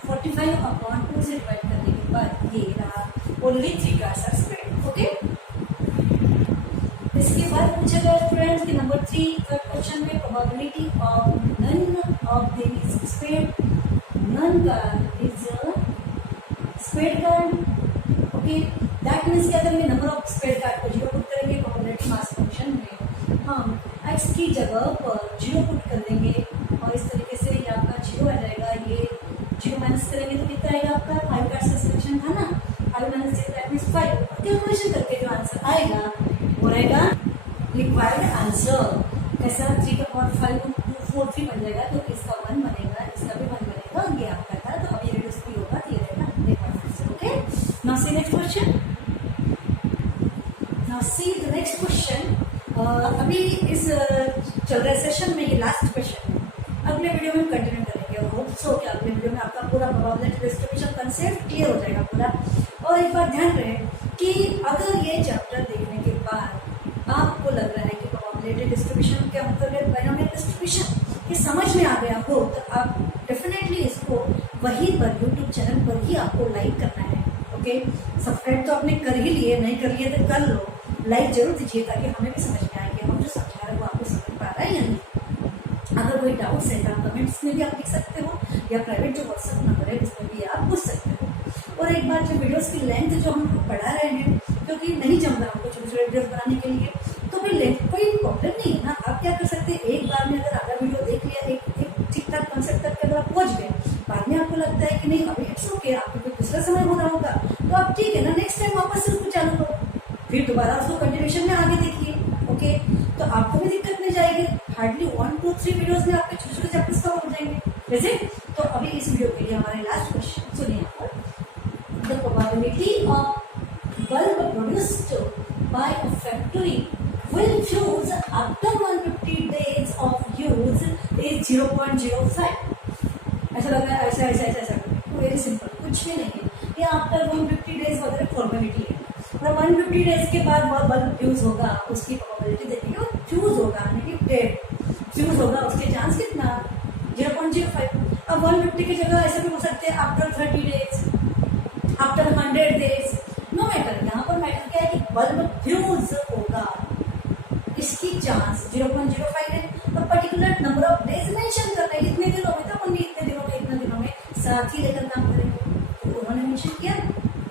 45/2 से डिवाइड करने के बाद ये रहा only 3 cards are spread. Okay, इसके बाद पूछा गया स्टूडेंट्स कि नंबर 3 थर्ड क्वेश्चन में probability of none of them is spade, none card is spade card. Okay, that means क्या करेंगे, नंबर ऑफ स्पेड कार्ड को 0 पुट करेंगे प्रोबेबिलिटी मास फंक्शन में, हम x की जगह पर 0 पुट कर देंगे और इस तरीके से ये आपका 0 आ जाएगा, ये 0 माइनस करेंगे तो कितना आएगा आपका 5 कार्ड का सिलेक्शन था ना, 5 माइनस 0 दैट मीन्स 5, कैलकुलेशन करके जो आंसर आएगा वो रहेगा रिक्वायर्ड आंसर। कैसा 3 का पावर 5 2 4 3 बन जाएगा, तो इसका 1 बनेगा, इसका भी 1 बनेगा और ये आपका था, तो अब ये रेडियस भी होगा, ये रहेगा required answer. Okay, now see next question, now see the next question. अभी इस चल रहे सेशन में ये लास्ट क्वेश्चन है, अगले वीडियो में कंटिन्यू करेंगे और होप सो कि अगले वीडियो में आपका पूरा प्रोबेबिलिटी डिस्ट्रीब्यूशन कंसेप्ट क्लियर हो जाएगा पूरा। और एक बात ध्यान रहे कि अगर ये चैप्टर देखने के बाद आपको लग रहा है कि प्रोबेबिलिटी डिस्ट्रीब्यूशन क्या मतलब है, बायनोमियल डिस्ट्रीब्यूशन, ये समझ में आ गया हो, तो आप डेफिनेटली इसको वहीं पर यूट्यूब चैनल पर ही आपको लाइक करना है। ओके, सब्सक्राइब तो आपने कर ही लिए, नहीं कर लिए तो कर लो, लाइक जरूर दीजिए ताकि हमें भी समझ में आए कि हम जो समझा रहे हैं वो आपको समझ पा रहा है या नहीं। अगर कोई डाउट्स है तो आप कमेंट्स में भी आप लिख सकते हो या प्राइवेट जो व्हाट्सएप नंबर है उसमें भी आप पूछ सकते हो। और एक बात, जो वीडियोस की लेंथ जो हम लोग बढ़ा रहे हैं क्योंकि नहीं जम रहा हमको छोटे छोटे वीडियोस बनाने के लिए, तो फिर लेंथ कोई प्रॉब्लम नहीं है ना, आप क्या कर सकते हैं, एक बार में अगर आधा वीडियो देख लिया, एक ठीक ठाक कंसेप्ट तक अगर आप पहुंच गए, बाद में आपको लगता है कि नहीं अभी इट्स ओके, आपको कोई दूसरा समय हो रहा होगा, तो आप ठीक है ना नेक्स्ट टाइम वापस से उसको चालू करो, फिर दोबारा उसको कंटिन्यूशन में आगे देखिए। ओके, तो आपको भी दिक्कत नहीं जाएगी, हार्डली 1 2 3 वीडियोस में आपके छोटे छोटे चैप्टर्स कवर हो जाएंगे वैसे। तो अभी इस वीडियो के लिए हमारे लास्ट क्वेश्चन सुनिए यहाँ पर, the probability of bulb produced by a factory will fuse after 150 days of use is 0.05। ऐसा लग रहा है ऐसा ऐसा ऐसा ऐसा, वेरी सिंपल, कुछ भी नहीं है, ये आफ्टर 150 डेज वगैरह फॉर्मेलिटी है, और 150 डेज के बाद वह बल्ब फ्यूज होगा, उसकी प्रोबेबिलिटी देखिए, और फ्यूज होगा यानी कि डेड फ्यूज होगा, उसके चांस कितना 0.05। अब 150 की जगह ऐसे भी हो सकते हैं after 30 days, after 100 days, no matter, यहाँ पर मैटर क्या है कि बल्ब फ्यूज होगा, इसकी चांस 0.05 है, और particular number of days mention करना है, इतने दिनों में, तो उन्हें इतने दिनों में इतने दिनों में साथ ही लेकर काम करेंगे, तो उन्होंने मेंशन किया।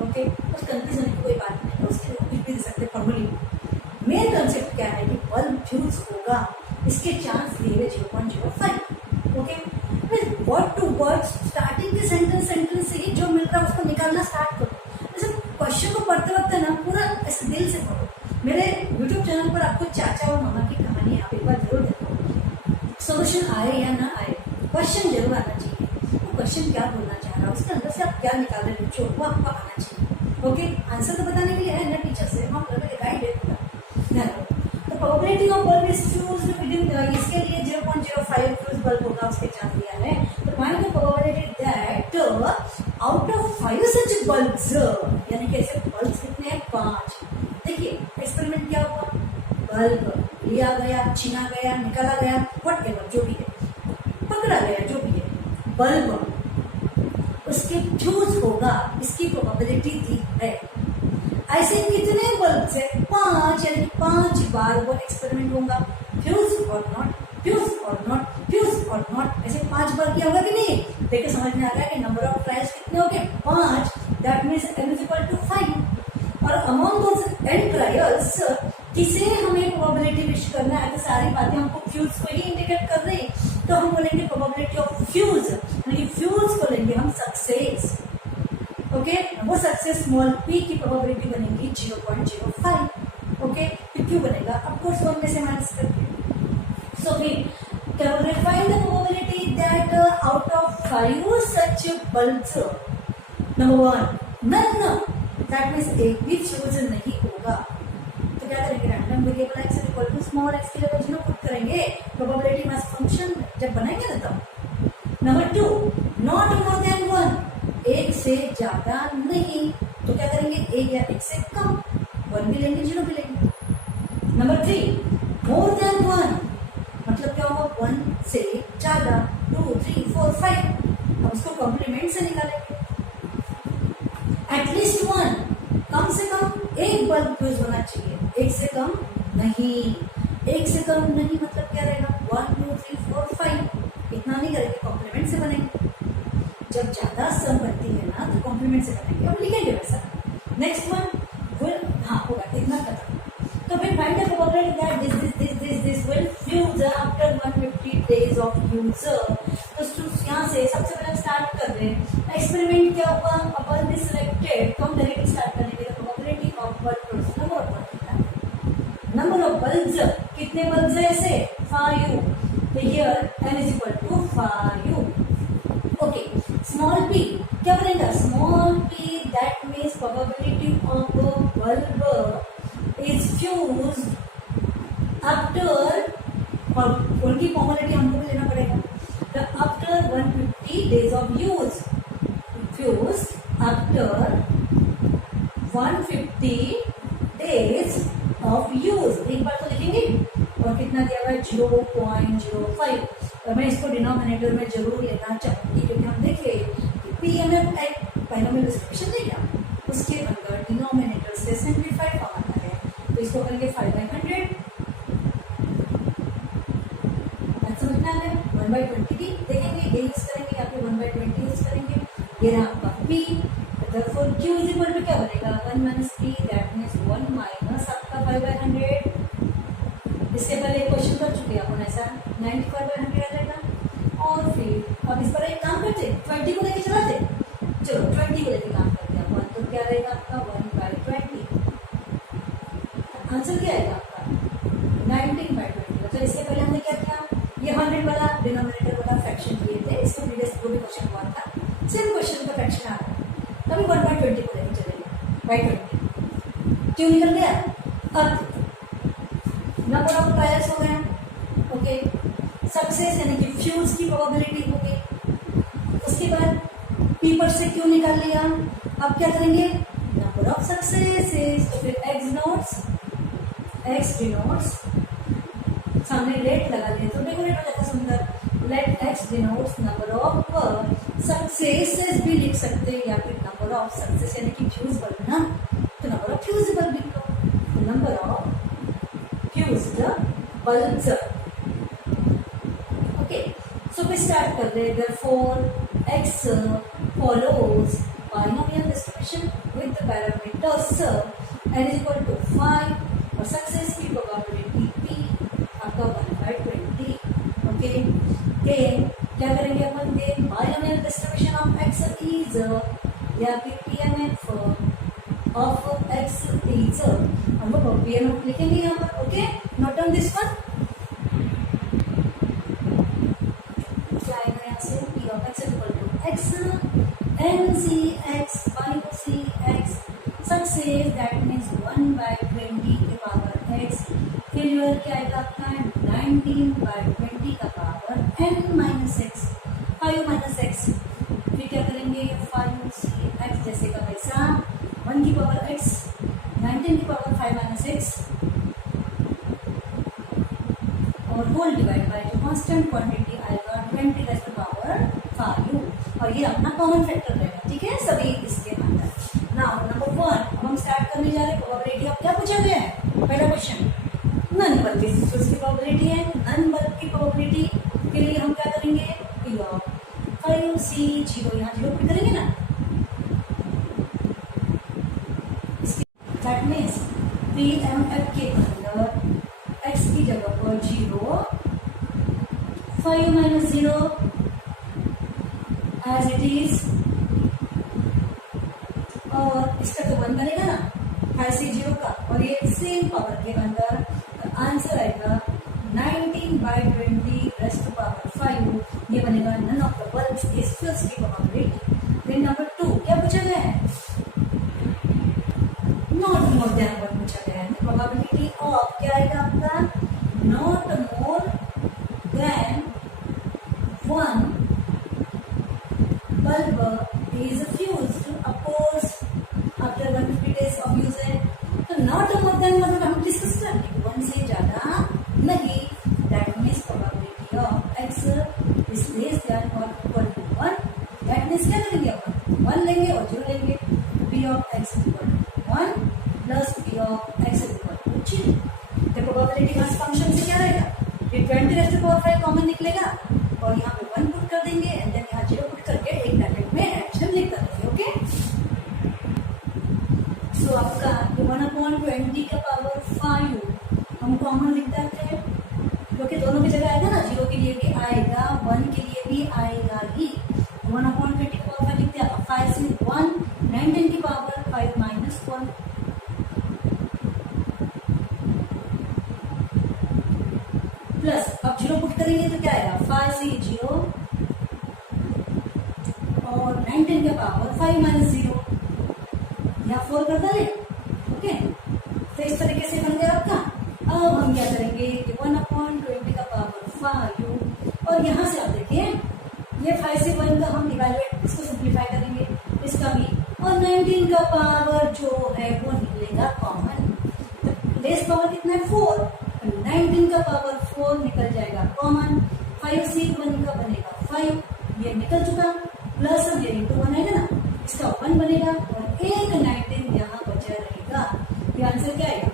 ओके, कुछ कंफ्यूजन की कोई बात नहीं है, उसके कुछ भी दे सकते फॉर्मूली। मेन कंसेप्ट क्या है कि बल्ब फ्यूज होगा, इसके चांस दिए हुए 0.05। Okay, word to word starting के सेंटेंस से ही जो मिल रहा है उसको निकालना स्टार्ट करो। जैसे क्वेश्चन को पढ़ते वक्त ना पूरा ऐसे दिल से पढ़ो। मेरे यूट्यूब चैनल पर आपको चाचा और मामा की कहानी आप एक बार जरूर देखो, सोल्यूशन आए या ना आए, क्वेश्चन जरूर आना चाहिए, वो क्वेश्चन क्या बोलना चाह रहा है, उसके अंदर से आप क्या निकाल रहे हो वो आपको आना चाहिए। ओके, आंसर तो बताने के लिए है ना टीचर से, हम गाइड है। तो probability of bulb is fused within, इसके लिए 0.05 फ्यूज बल्ब होगा, उसके चांस दिया है, तो find the probability that out of 5 such bulbs, यानी कि ऐसे बल्ब्स कितने हैं 5। देखिए एक्सपेरिमेंट क्या हुआ, बल्ब लिया गया, छीना गया, निकाला गया, व्हाटएवर जो भी है, पकड़ा गया जो भी है, बल्ब उसके फ्यूज होगा, इसकी प्रोबेबिलिटी दी है। ऐसे कितने बल्ब से 5, यानी 5 बार वो एक्सपेरिमेंट होगा, फ्यूज और नॉट, फ्यूज और नॉट, फ्यूज और नॉट, ऐसे 5 बार किया होगा कि नहीं। देखिए समझ में आ गया कि नंबर ऑफ ट्रायल्स कितने हो गए 5, that means n is equal to 5। और अमॉन्ग दोस n ट्रायल्स किसे हमें प्रोबेबिलिटी विश करना है, तो सारी बातें हमको फ्यूज को ही इंडिकेट कर रही, तो हम बोलेंगे प्रोबेबिलिटी ऑफ फ्यूज, यानी फ्यूज को लेंगे हम सक्सेस। ओके, वो सक्सेस स्मॉल p की प्रोबेबिलिटी बनेगी 0.05। ओके, क्यों बनेगा, ऑफ कोर्स 1 में से माइनस करके, So we can find the probability that out of 5 such bulbs, number 1, none, that means एक भी फ्यूज नहीं होगा। तो क्या करेंगे, random variable x equal to small x की जगह 0 पुट करेंगे, प्रोबेबिलिटी मास फंक्शन जब बनाएंगे ना तब। नंबर 2, नॉट मोर देन 1, एक से ज्यादा नहीं, तो क्या करेंगे, एक या एक से कम, 1 भी लेंगे 0 भी लेंगे। नंबर 3, मोर देन 1, मतलब क्या होगा, 1 से ज्यादा, 2 3 4 5, अब उसको कॉम्प्लीमेंट से निकालेंगे। एटलीस्ट 1, कम से कम एक बल्ब फ्यूज होना चाहिए, एक से कम नहीं। एक से कम नहीं मतलब क्या रहेगा, 1 2 3 4 5, इतना नहीं करेंगे, कॉम्प्लीमेंट से बनेंगे। जब ज्यादा सम बनती है ना तो कॉम्प्लीमेंट से बनेंगे, अब लिखेंगे वैसा। नेक्स्ट वन विल, हाँ होगा इतना खत्म। तो फिर find the probability that this will fuse after 150 days of use। तो यहाँ से सबसे पहले स्टार्ट कर रहे हैं एक्सपेरिमेंट। क्या हुआ, अपन ने सिलेक्टेड, तो हम डायरेक्ट स्टार्ट करेंगे। Probability of bulb, number of bulbs, कितने बल्ब्स है ऐसे, 5, तो here n is equal to 5। Okay, small p क्या बनेगा, small p that means probability of bulb is fused after, और उनकी फॉर्मेलिटी हमको भी लेना पड़ेगा, आफ्टर 150 days of use, fused after 150 days of use। एक बार तो लिखेंगे, और कितना दिया हुआ है 0.05, और मैं इसको डिनोमिनेटर में जरूर लेना चाहूंगी, क्योंकि हम देखे पीएमएफ एक बाइनोमियल डिस्ट्रीब्यूशन देगा, उसके अंदर डिनोमिनेटर से सिंप्लीफाई फॉर्म आता है, तो इसको करेंगे 5/100, समझना है। 1/20 देखेंगे, ये यूज करेंगे या फिर 1/20 यूज करेंगे। ये रहा आपका p, therefore q is equal to क्या बनेगा, 1 minus p, that means 1 minus आपका 5/100। इसके पहले एक क्वेश्चन कर चुके हैं अपन ऐसा, 95/100 आ जाएगा। और फिर अब इस पर एक काम करते, 20 को लेके चलाते, चलो 20 को लेके काम करते हैं अपन, तो क्या रहेगा आपका 1/20, आंसर क्या आएगा आपका 19/20। तो इसके पहले हमने क्या किया, ये 100 वाला डिनोमिनेटर वाला फ्रैक्शन किए थे, इसमें प्रीवियस जो भी क्वेश्चन हुआ था सेम क्वेश्चन का फ्रैक्शन आ रहा है, तभी 1/20 को लेके चलेगा, बाई 20 क्यों निकल गया। अब नंबर ऑफ ट्रायल्स हो गया, ओके, सक्सेस यानी कि फ्यूज की प्रोबेबिलिटी हो गई। उसके बाद पीपर से क्यों निकाल लिया, अब क्या करेंगे, नंबर ऑफ सक्सेसेस, तो फिर x डिनोट्स, सामने लेट लगा दिए तो डेकोरेट हो जाता सुंदर, let x denotes number of successes भी लिख सकते हैं, या फिर नंबर ऑफ सक्सेस यानी कि फ्यूज बल्ब ना, तो नंबर ऑफ फ्यूज बल्ब लिख लो, number of fused bulbs. Okay, so we start कर रहे हैं, therefore x follows binomial distribution with the parameters n is equal to 5 और सक्सेस की प्रोबेबिलिटी p आपका 1/20। ओके, देन क्या करेंगे अपन, then binomial distribution of x is या फिर PMF of x is, हम लोग PMF लिखेंगे यहाँ पर। Okay, note down this one, क्या आएगा यहाँ से, p of x is equal to x NCX 5CX success that means 1/20 के पावर x, फेलियर क्या आएगा आपका 19/20 का पावर n-x, 5 - x, फिर क्या करेंगे 5CX जैसे का वैसा 1 की पावर x, 19 की पावर 5 - x, और होल डिवाइड बाय जो कांस्टेंट क्वांटिटी आएगा 20 की पावर 5, और ये अपना कॉमन फैक्टर रहेगा। ठीक है, सभी इसके अंदर। नाउ नंबर 1 हम स्टार्ट करने जा रहे हैं, प्रोबेबिलिटी ऑफ क्या पूछा गया है, पहला क्वेश्चन नन बल्ब की प्रोबेबिलिटी है, नन बल्ब की प्रोबेबिलिटी के लिए हम क्या करेंगे, p ऑफ 5C0, यहाँ 0 पुट करेंगे ना, दैट मीन्स PMF के अंदर x की जगह पर 0, 5 - 0 एज इट इज, और इसका तो 1 बनेगा ना 5 से 0 का, और ये सेम पावर के अंदर आंसर आएगा 19/20⁵, ये बनेगा none of the bulbs is fills की प्रोबेबिलिटी। देन नंबर 2 क्या पूछा गया है, नॉट मोर देन 1 पूछा गया है। प्रोबेबिलिटी ऑफ क्या आएगा आपका, not more than 1 bulb is fused oppose after 150 days of usage। तो नॉट मोर देन मतलब हम डिस्कस करेंगे 1 से ज्यादा नहीं, that means probability of x is less than और इक्वल टू 1। दैट मीन्स क्या करेंगे अपन 1 लेंगे और 0 लेंगे, p of x equal to 1 plus p of x equal to 0। तो प्रोबेबिलिटी मास फंक्शन से क्या रहेगा, ये 20⁵ कॉमन निकलेगा और यहाँ पे 1 पुट कर देंगे एंड देन यहाँ 0 पुट करके एक ब्रैकेट में एडिशन लिख देंगे। ओके, सो आपका 1/20 का पावर 5 हम कॉमन लिख देते हैं, क्योंकि दोनों की जगह आएगा ना, 0 के लिए भी आएगा 1 के लिए भी आएगा ही। 1/20 का पावर 5 लिखते हैं, 5 से 1 19 की पावर 5 माइनस 1 प्लस, अब 0 पुट करेंगे तो क्या आएगा 5 से 0 और 19 के पावर 5 माइनस 0 या 4 कर डाले। ओके, तो इस तरीके से बन गया आपका। अब हम क्या करेंगे कि 1/20 का पावर 5 और यहाँ से आप देखिए ये 5 से 1 का हम इवैल्यूएट इसको सिंप्लीफाई करेंगे इसका भी, और 19 का पावर जो है वो निकलेगा कॉमन। तो लेस पावर कितना है 4, 19 का पावर 4 निकल जाएगा कॉमन, 5 से 1 का बनेगा 5, ये निकल चुका, प्लस अब ये इंटू 1 आएगा ना, इसका 1 बनेगा और एक 19 यहाँ बचा रहेगा। ये आंसर क्या आएगा,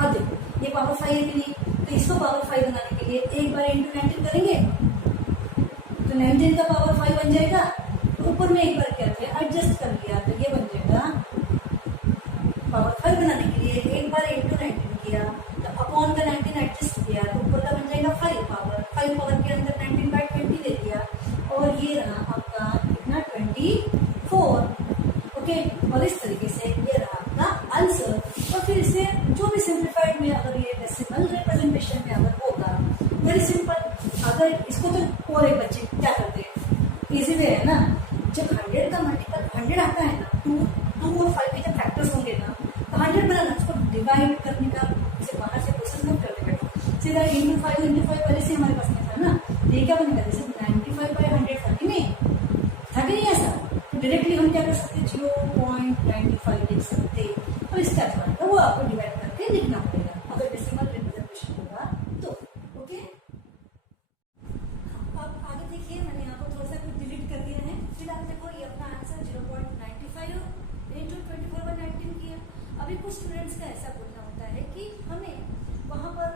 अब देखो ये पावर 5 है कि नहीं, तो इसको पावर 5 बनाने के लिए एक बार इंटू 19 करेंगे तो 19 का पावर 5 बन जाएगा, तो ऊपर में एक बार क्या किया एडजस्ट कर लिया तो ये बन जाएगा पावर 5 बनाने के लिए एक बार इंटू 19 किया तो अपॉन का 19 एडजस्ट किया तो ऊपर का बन जाएगा 5 पावर के अंदर 19/20 ले दिया और ये रहा आपका कितना 24। ओके, और इस तरीके से ये रहा आपका आंसर। और फिर इसे जो भी सिंप्लीफाइड में अगर ये डेसिमल रिप्रेजेंटेशन में अगर होगा वेरी सिंपल, अगर इसको तो और एक बच्चे क्या करते हैं इजी वे है ना, जब 100 का मल्टीपल 100 आता है ना, 2 और 5 के जब फैक्टर्स होंगे ना तो 100 बनाना उसको डिवाइड करने का इसे बाहर से प्रोसेस मत करने बैठो, सीधा इंटू 5 पहले से हमारे पास में था ना, ये क्या बनेगा जैसे 95/100 30 नहीं ऐसा, तो डायरेक्टली हम क्या कर सकते 0.95 लिख सकते, और इसका जो है वो आपको डिवाइड करके लिखना पड़ेगा अगर डेसिमल रिप्रेजेंटेशन होगा तो। ओके, अब आगे देखिए मैंने यहाँ पर थोड़ा सा कुछ डिलीट कर दिया है, फिलहाल देखो ये अपना आंसर 0.95 इंटू 24/19 किया। अभी कुछ स्टूडेंट्स का ऐसा बोलना होता है कि हमें वहाँ पर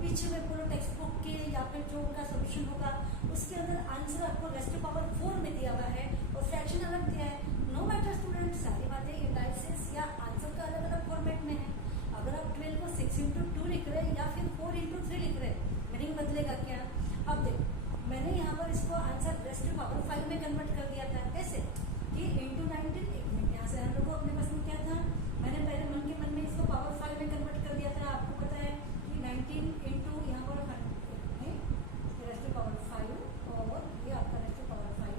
पीछे में पूरा टेक्स्ट बुक के या फिर जो उनका सोल्यूशन होगा उसके अंदर आंसर आपको रेस्ट टू पावर 4 में दिया हुआ है और फ्रैक्शन अलग दिया है। नो मैटर स्टूडेंट, सारी बातें इंडाइसिस या आंसर का अलग अलग फॉर्मेट में है। अगर आप 12 को 6 इंटू 2 लिख रहे हैं या फिर 4 इंटू 3 लिख रहे हैं, मीनिंग बदलेगा क्या। अब देखो मैंने यहाँ पर इसको आंसर रेस्ट टू पावर 5 में कन्वर्ट कर दिया था, कैसे कि इंटू 19, एक मिनट यहाँ से हम लोग को अपने पास में क्या था, मैंने पहले मन के मन में इसको पावर 5 में कन्वर्ट कर दिया था। आपको पता है कि 19 इंटू यहाँ पर रेस्ट टू पावर 5 और ये आपका रेस्ट टू पावर 5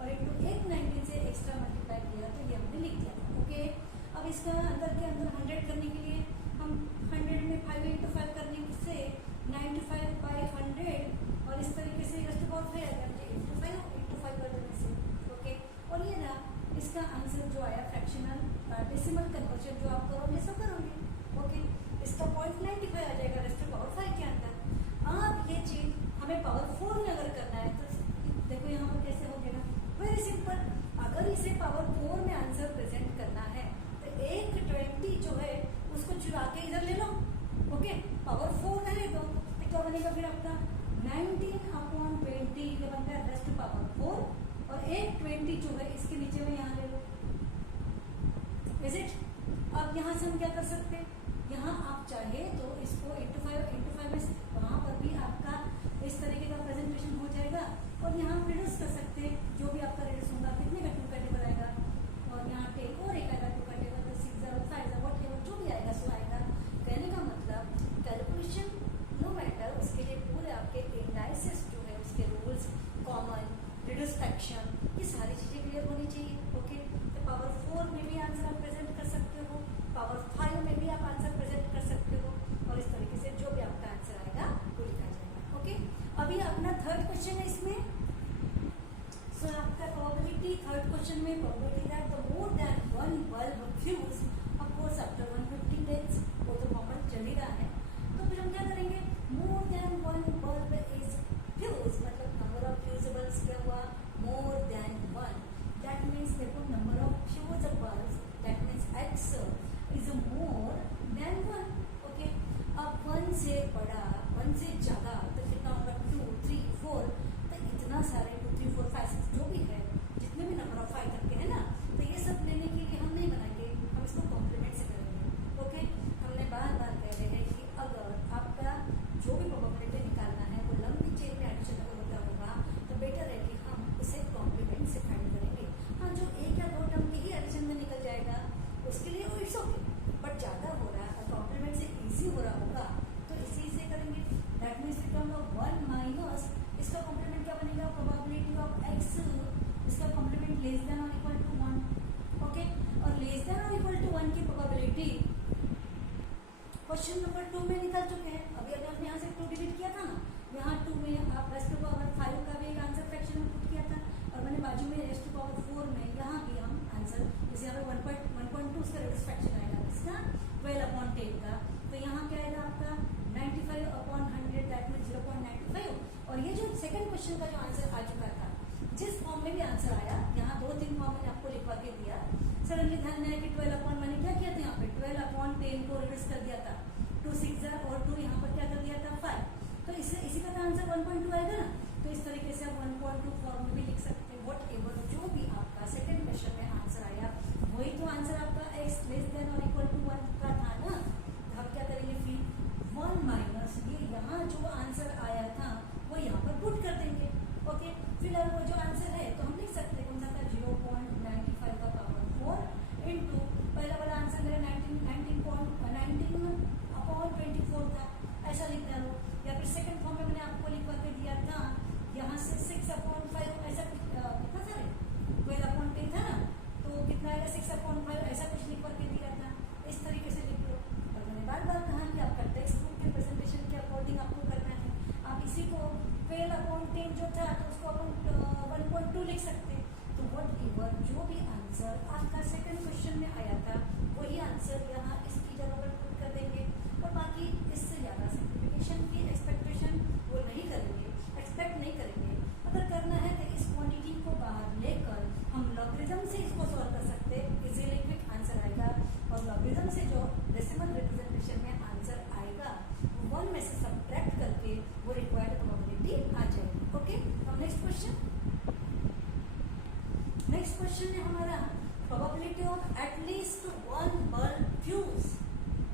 और इंटू एक 19 से एक्स्ट्रा मल्टीप्लाई किया तो ये हमने लिख दिया था। ओके, अब इसका अंदर के अंदर 100 करने के लिए हम 100 में 5 इंटू 5 करने से 95/100 और इस तरीके से रेस्ट टू पावर 5 आ गया इंटू 5 कर देने से। ओके, और ये ना इसका आंसर जो आया फ्रैक्शनल डेसिमल कन्वर्जन जो आप करोगे सब करोगे। ओके, इसका 0.95 आ जाएगा रेस्ट टू पावर 5 के अंदर। अब ये चीज हमें पावर 4 में अगर करना है तो देखो यहाँ पर कैसे हो गया, वेरी सिंपल। अगर इसे पावर 4 में आंसर प्रेजेंट करना है तो एक 20 जो है उसको चुरा के इधर ले लो। ओके, पावर 4 रहने दो तो क्या बनेगा फिर आपका 19/20 ये बन गया रेस्ट टू पावर 4 और एक 20 जो है इसके नीचे में यहाँ ले लो। Is it? अब यहाँ से हम क्या कर सकते हैं, यहाँ आप चाहे तो इसको इंटू 5 में वहाँ पर भी आपका इस तरीके का प्रेजेंटेशन हो जाएगा और यहाँ रिड्यूस कर सकते हैं, जो भी आपका रिड्यूस होगा कितने का 2 का टेबल आएगा और यहाँ टेक और एक आएगा 2 का टेबल 6 5 वॉट जो भी आएगा सो आएगा। कहने का मतलब कैलकुलेशन नो मैटर उसके रिड्यूस फ्रैक्शन, ये सारी चीजें क्लियर होनी चाहिए। ओके, तो पावर 4 में भी आंसर आप प्रेजेंट कर सकते हो, पावर 5 में भी आप आंसर प्रेजेंट कर सकते हो, और इस तरीके से जो भी आपका आंसर आएगा वो लिखा जाएगा। ओके, अभी अपना थर्ड क्वेश्चन है इसमें। सो आपका प्रोबेबिलिटी थर्ड क्वेश्चन में probability that the more than one bulb fuse of course after 150 days, वो तो कॉमन चल ही रहा है। तो फिर हम क्या करेंगे, more than one bulb is fuse, मतलब नंबर ऑफ फ्यूजेबल्स क्या हुआ, more than one, that means देखो number of fused bulbs that means X is more than one. Okay, अब वन से बड़ा, वन से ज्यादा तो कितना होगा, 2 3 4, तो इतना सारे 2 3 4 5 6 जो भी है, जितने भी नंबर ऑफ 5 तक के है ना, तो ये सब लेने के लिए हम नहीं बनाएंगे, हम इसको कॉम्प्लीमेंट से करेंगे। ओके, हमने बार बार कह रहे हैं कि अगर आपका जो भी प्रोबेबिलिटी निकालना है वो लंबी चेन में एडिशन अगर होता होगा तो बेटर है कि हम उसे कॉम्प्लीमेंट से फाइंड करेंगे। हाँ, जो एक या दो टर्म के ही एडिशन में निकल जाएगा उसके लिए वो इट्स ओके, बट ज्यादा हो रहा है और कॉम्प्लीमेंट से इजी हो रहा होगा तो इसी से करेंगे। दैट मीन्स बिकम 1 माइनस, इसका कॉम्प्लीमेंट क्या बनेगा, प्रोबेबिलिटी ऑफ एक्स, इसका कॉम्प्लीमेंट लेस देन और इक्वल टू 1। ओके, और लेस देन और इक्वल टू 1 की प्रोबेबिलिटी क्वेश्चन नंबर 2 में निकल चुके हैं। अभी अगर आपने यहाँ से 2 डिलीट किया था ना, यहाँ 2 में आप रेस्ट टू पावर 5 का भी एक आंसर फ्रैक्शन में पुट किया था, और मैंने बाजू में रेस्ट टू पावर 4 में यहाँ भी हम आंसर, जैसे यहाँ पे 1.2 उसका रिड्यूस फ्रैक्शन आएगा, इसका 12/10 का, तो यहाँ क्या आएगा आपका 95/100, दैट मीन 0.95। और ये जो सेकंड क्वेश्चन का जो आंसर आ चुका था, जिस फॉर्म में भी आंसर आया, यहाँ 2-3 फॉर्म मैंने आपको लिखवा के दिया, सडनली ध्यान में आया कि 12 मैंने क्या किया था, यहाँ पे 12/10 को रिड्यूस कर दिया था, 2 6 और 2 यहाँ पर क्या कर दिया था 5, तो इसी का आंसर 1.2 आएगा ना। तो इस तरीके से आप 1.2 फॉर्म में भी लिख सकते हैं। वट एवर जो भी आपका सेकंड क्वेश्चन में आंसर आया वही तो आंसर आपका एक्स लेस देन और इक्वल टू 1 का था ना। तो हम क्या करेंगे फिर 1 माइनस ये यहाँ जो आंसर आया था वो यहाँ पर पुट कर देंगे। ओके, फिलहाल वो जो आंसर है तो हम लिख सकते हैं कौन सा था, 0.95 का पावर 4 इंटू पहला वाला आंसर मेरा 19/24 था, ऐसा लिखना लो। या फिर सेकंड फॉर्म में मैंने आपको लिखवा के दिया था, यहाँ से 6/5 ऐसा कितना था रे, 12/10 था ना, तो कितना आएगा 6/5 ऐसा कुछ लिखवा के दिया था। इस तरीके से लिख लो। और मैंने बार बार कहा कि आपका टेक्स्ट बुक के प्रेजेंटेशन के अकॉर्डिंग आपको करना है। आप इसी को 12/10 जो था तो उसको अपन 1.2 लिख सकते हैं। तो वट एवर जो भी आंसर आपका सेकंड क्वेश्चन में आया था वही आंसर यहाँ इसकी जगह पर पुट कर देंगे। और बाकी इससे ज़्यादा सिंप्लीफिकेशन की एक्सपेक्टेशन वो नहीं करेंगे, एक्सपेक्ट नहीं करेंगे। अगर करना है तो इस क्वांटिटी को बाहर लेकर हम लॉगरिथम से इसको सॉल्व कर सकते हैं, इजीली क्विक आंसर आएगा। और लॉगरिथम से जो डेसिमल रिप्रेजेंटेशन में आंसर आएगा वो 1 में से सब्ट्रैक्ट करके वो रिक्वायर्ड प्रोबेबिलिटी आ जाएगी। ओके, तो नेक्स्ट क्वेश्चन है हमारा probability of at least 1 bulb fuse.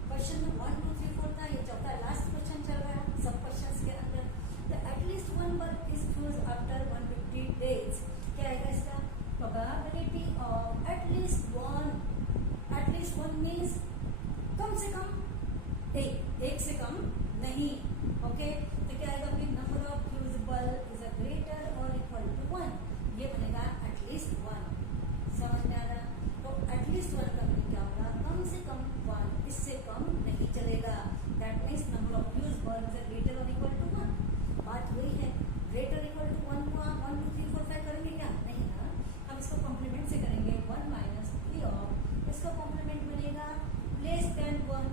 Question 1 2 3 4 था, ये चौथा लास्ट क्वेश्चन चल रहा है सब क्वेश्चंस के अंदर। The at least 1 bulb is fuse after 150 days. क्या आएगा इसका प्रोबेबिलिटी ऑफ एटलीस्ट 1 मीन्स कम से कम एक से कम नहीं। ओके, तो क्या आएगा फिर number of fusible is a greater और इक्वल टू 1, ये बनेगा एटलीस्ट 1। समझ में आ रहा? तो एटलीस्ट 1 का मीनिंग क्या होगा, कम से कम 1, इससे कम नहीं चलेगा। That means number of fusible is a greater और इक्वल टू 1। बात वही है, ग्रेटर इक्वल टू 1 को आप 1 2 3 4 5 करेंगे क्या, नहीं ना, हम इसको कॉम्प्लीमेंट से करेंगे। 1 माइनस पी ऑफ इसका कॉम्प्लीमेंट बनेगा लेस देन 1,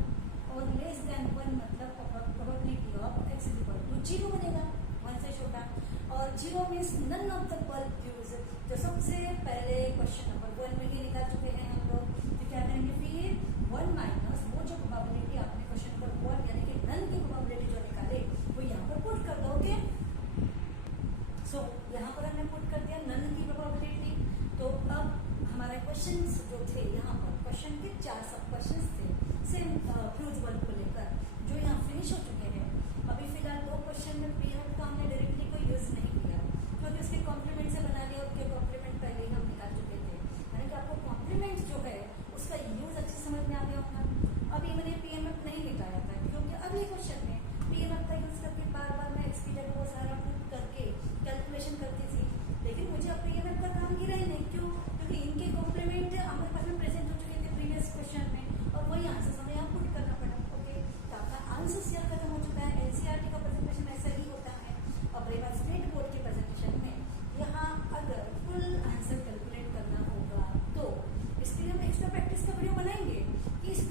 और लेस देन 1 मतलब probability of x is equal to 0 बनेगा, 1 से छोटा। और 0 means none of the bulb fuse. तो सबसे पहले क्वेश्चन नंबर 1 में ही निकाल चुके हैं हम लोग। तो क्या करेंगे फिर 1 माइनस वो जो प्रोबेबिलिटी आपने क्वेश्चन नंबर 1 यानी कि नन की प्रोबेबिलिटी जो निकाले वो यहाँ पर पुट कर दोगे। सो यहाँ पर हमने पुट कर दिया नन की प्रोबेबिलिटी। तो अब हमारे क्वेश्चन जो थे यहाँ पर क्वेश्चन के 4 सब क्वेश्चन थे सेम फ्यूज बल्ब को लेकर जो यहाँ फिनिश हो चुके हैं। अभी फिलहाल 2 क्वेश्चन में पीरियड का हमने डायरेक्टली कोई यूज नहीं किया क्योंकि उसके कॉम्प्लीमेंट से बना लिया, उसके कॉम्प्लीमेंट पहले ही हम निकाल चुके थे। यानी कि आपको कॉम्प्लीमेंट जो है उसका यूज अच्छे समझ में आ गया होगा। अभी मैंने पीएमएफ नहीं निकाला था क्योंकि अभी क्वेश्चन में पीएमएफ का यूज करके बार बार मैं एक्स की जगह वो सारा पुट करके कैलकुलेशन करती थी, लेकिन मुझे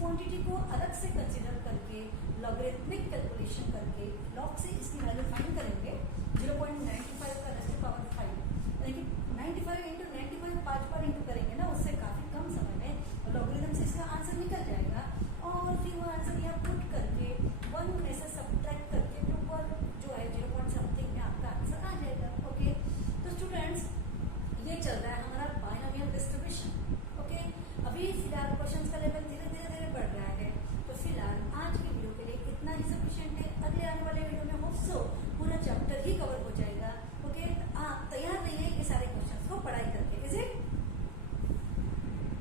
क्वांटिटी को अलग से कंसिडर करके लॉगरिथमिक